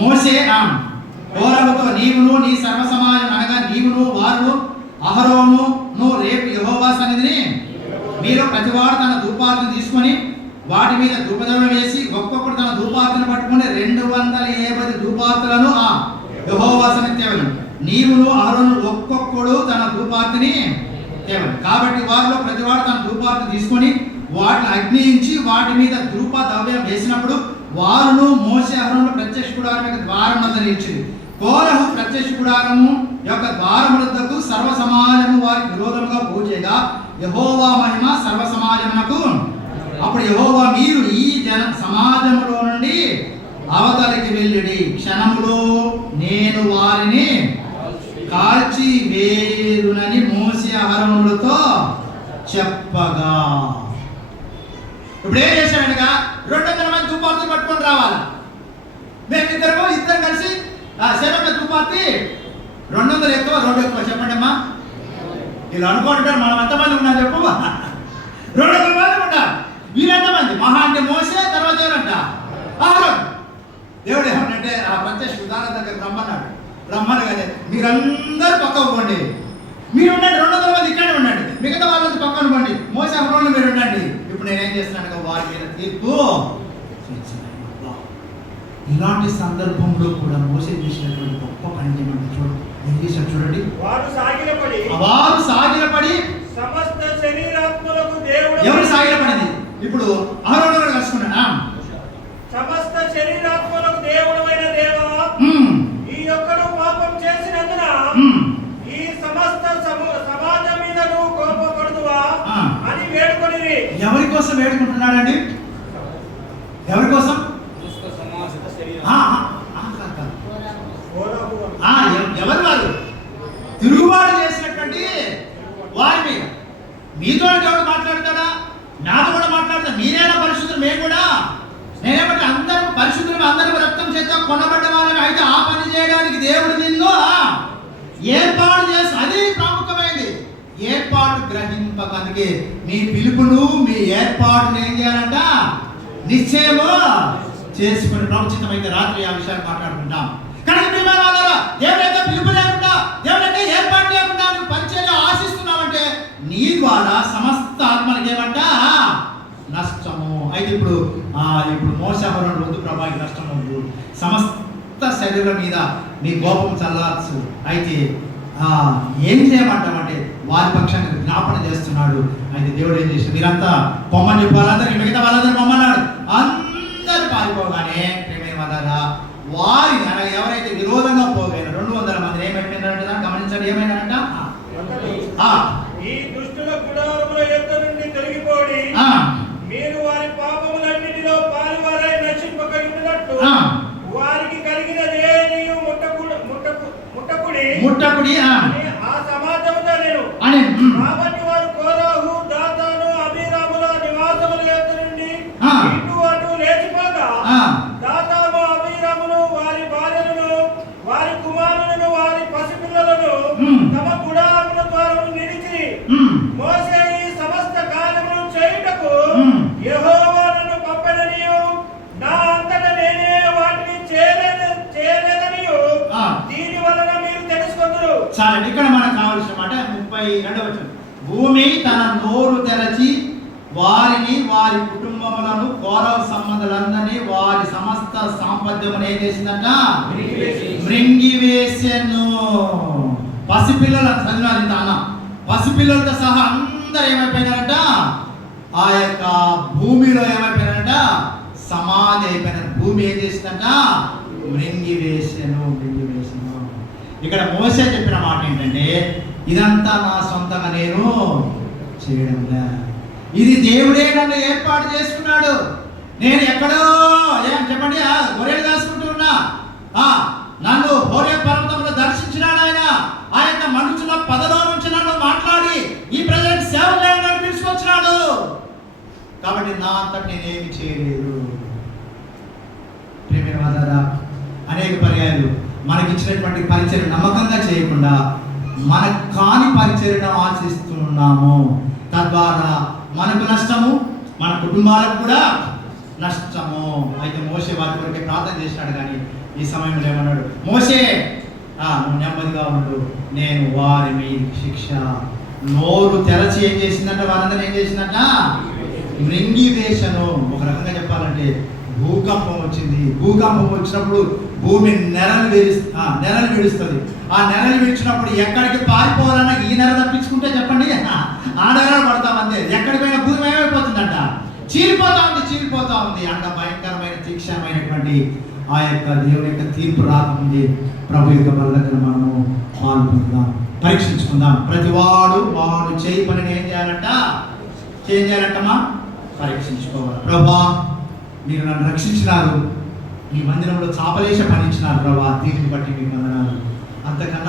మోషే కోరహుతో నీవును నీ సర్వ సమాజం అనగా నీవును వారు అహరోను రేపు యెహోవా సన్నిధిని మీరు ప్రతివాడు తన ధూపార్తను తీసుకొని వాటి మీద ధూపద్రవ్యం వేసి ఒక్కొక్కడు తన ధూపార్తను పట్టుకొని 250 ధూపార్తలను యెహోవా సన్నిధికి తేవలెను. నీవును అహరోను ఒక్కొక్కడు తన ధూపార్తని తేవలెను. కాబట్టి వారిలో ప్రతివాడు తన ధూపార్తను తీసుకొని వాటిని అగ్నించి వాటి మీద ధూపద్రవ్యం వేసినప్పుడు వారును మోషే అహరోను ప్రత్యక్ష గుడారం యొక్క ద్వారం వద్ద నిలిచింది. కోరహు ప్రత్యక్ష గుడారము యొక్క ద్వారములకు సర్వ సమాజము వారికి విరోధంగా పూజేగా యెహోవా మహిమ సర్వ సమాజమునకు. అప్పుడు యెహోవా మీరు ఈ జన సమాజములో నుండి అవతలికి వెళ్ళిడి, క్షణములో నేను వారిని కాల్చి వేరునని మోషే అహరోనులతో చెప్పగా. ఇప్పుడు ఏం చేశాడనగా 200 మంది ధూపార్తలు పట్టుకొని రావాలా. ఇద్దరు కలిసి సేవక ధూపార్తి 200 ఎక్కువ 2 ఎక్కువ చెప్పండి అమ్మా. ఇలా అనుకుంటారు మనం ఎంతమంది ఉన్నారు చెప్పు. 200 మంది ఉంటారు. వీరెంతమంది? మహా అంటే మోసే, తర్వాత ఎవరంట? అహరోను. దేవుడు ఏమన్నంటే ఆ ప్రత్యక్ష ఉదాహరణ దగ్గర రమ్మను కదా, మీరందరూ పక్కకు పోండి. మీరు ఉండండి, 200 మంది ఇక్కడే ఉండండి, మిగతా వాళ్ళంతా పక్కన పోండి, మోసే అహరోను మీరు ఉండండి. ఇప్పుడు నేనేం చేస్తున్నాను, వారి మీద తీర్పు. ఇలాంటి సందర్భంలో కూడా మోసే చేసినటువంటి గొప్ప పని ఏమంటే చూడండి. ఏం చేశాడు చూడండి. వారు సాగిలపడి సమస్త శరీరాత్మలకు దేవుడు. ఎవరు సాగిలపడింది? ఇప్పుడు అహరోను కలుసుకున్నాడా? సమస్త శరీరాత్మలకు దేవుడైన దేవా, ఈ యొక్కడు పాపం చేసినందున ఈ సమస్త సమాజం మీద నువ్వు కోపపడుదువా అని వేడుకొని. ఎవరి కోసం వేడుకుంటున్నాడండి? ఎవరి కోసం? ఎవరు వారు? తిరుగుబాటు చేసినటువంటి వారి మీద. మీతో దేవుడు మాట్లాడతాడా? నాతో కూడా మాట్లాడతా. మీరేనా పరిశుద్ధులు? మేము కూడా. నేనేమంటే అందరూ పరిశుద్ధులు, అందరూ రక్తం చేత కొనబడ్డ వాళ్ళని. అయితే ఆ పని చేయడానికి దేవుడు నిన్ను ఏర్పాటు చేసి, అది ప్రాముఖ్యమైనది. ఏర్పాటు గ్రహింపక. అందుకే మీ పిలుపును, మీ ఏర్పాటును ఏం చేయాలంట? నిశ్చయము చేసుకుని ప్రవచితమైతే రాత్రి ఆ విషయాలు మాట్లాడుకుంటాం. కానీ దేవుడైతే పిలుపు లేకుండా, దేవుడైతే ఏర్పాటు లేకుండా నువ్వు పరిచయం ఆశిస్తున్నావంటే నీ ద్వారా సమస్త ఆత్మలకి ఏమంట? నష్టము. అయితే ఇప్పుడు మోసే అహరోను వద్దు ప్రభాకి నష్టం వద్దు, సమస్త శరీరం మీద నీ కోపం చల్లార్చు. అయితే ఏం చేయమంటామంటే వారి పక్షాన్ని జ్ఞాపన చేస్తున్నాడు. అయితే దేవుడు ఏం చేశాడు? మీరంతా పొమ్మని చెప్పి వాళ్ళందరికీ, మిగతా వాళ్ళందరూ పొమ్మన్నాడు. అందరూ పారిపోగానే ప్రేమేమన్నారా వారి ఎవరైతే విరోధంగా పోగారు 200 మంది ఏమైపోయినారంట? గమనించండి, ఏమైనారంట? ఈ దుష్టుల గుడారముల యొద్ద నుండి తొలగిపోడి మీరు వారి పాపములన్నిటిలో పాలువారై నశింపకయున్నట్టు వారికి కలిగిన దేనియు ముట్టకుడి ఆ సమాజముతో నేను. కాబట్టి వారు కోరాహు, దాతాను, అబీరాముల నివాసముల యొద్ద నుండి ఇటు అటు లేచిపోగా దాతాను, అబీరాములు వారి భార్యలను, వారి కుమారులను, వారి పసిపిల్లలను తమ గుడారముల ద్వారా నిలిచి మోసే ఈ సమస్త కార్యములు చేయుటకు యెహోవా నన్ను పంపెననియు నా అంతట నేనే వాటిని చేయలేదనియు దీని వలన మీరు తెలుసుకొందురు. చాలండి. ఇక్కడ మనకు కావాల్సిన మాట 32వ వచనం. భూమి తన నోరు తెరచి వారిని, వారి కుటుంబములను, కౌరవ సంబంధులందరినీ, వారి సమస్త సాంపద్యమును ఏం చేసిందంట? మృంగివేసెను. పసిపిల్లల చదివారింత అన్న పసిపిల్లలతో సహా అందరూ ఏమైపోయినారంట? ఆ యొక్క భూమిలో ఏమైపోయినారంట? సమాధి అయిపోయినారు. భూమి ఏం చేసిందంట? మృంగివేసెను. ఇక్కడ మోసే చెప్పిన మాట ఏంటంటే, ఇదంతా నా సొంతంగా నేను చేయడంలే, ఇది దేవుడే నన్ను ఏర్పాటు చేసుకున్నాడు. నేను ఎక్కడో చెప్పండి గొర్రెలు దాచుకుంటూ ఉన్నా, నన్ను హోరే పర్వతంలో దర్శించినాడు ఆయన. ఆ యొక్క మనుషుల పదలో నుంచి నన్ను మాట్లాడి ఈ ప్రజలకు సేవ చేయడానికి తీసుకొచ్చినాడు. కాబట్టి నా అంతటి నేనేమి చేయలేదు. ప్రేమైన వాళ్ళారా, అనేక పర్యాయాలు మనకిచ్చినటువంటి పరిచయం నమ్మకంగా చేయకుండా మనకు కాని పరిచర్యను ఆశిస్తున్నాము. తద్వారా మనకు నష్టము, మన కుటుంబాలకు కూడా నష్టము. అయితే మోసే వారి కొరకే ప్రార్థన చేసినాడు. కానీ ఈ సమయంలో ఏమన్నాడు? మోసే నువ్వు నెమ్మదిగా ఉండు, నేను వారి మీద శిక్ష. నోరు తెరచి ఏం చేసిందంట? వారందరూ ఏం చేసిందంట? మృంగివేశను. ఒక రకంగా చెప్పాలంటే భూకంపం వచ్చింది. భూకంపం వచ్చినప్పుడు భూమి నెరలు విడుస్తుంది. ఆ నెరలు విడిచినప్పుడు ఎక్కడికి పారిపోవాలన్నా ఈ నెల తప్పించుకుంటే చెప్పండి ఆ నెరలు పడతామంతే. ఎక్కడికి పోయినా భూమి ఏమైపోతుందంట? చీలిపోతా ఉంది. అంత భయంకరమైన తీక్షణమైనటువంటి ఆ యొక్క దేవుని యొక్క తీర్పు రాకముందే ప్రభు యొక్క బల దగ్గర మనము పాల్గొందాం, పరీక్షించుకుందాం. ప్రతి వాడు చేయి పనిని ఏం చేయాలంటమా? పరీక్షించుకోవాలి. ప్రభా, మీరు నన్ను రక్షించినారు, మీ మందిరంలో చాపలేశ పనిచ్చినారు ప్రభా, దీనిని బట్టి మీకు వందనాలు. అంతకన్నా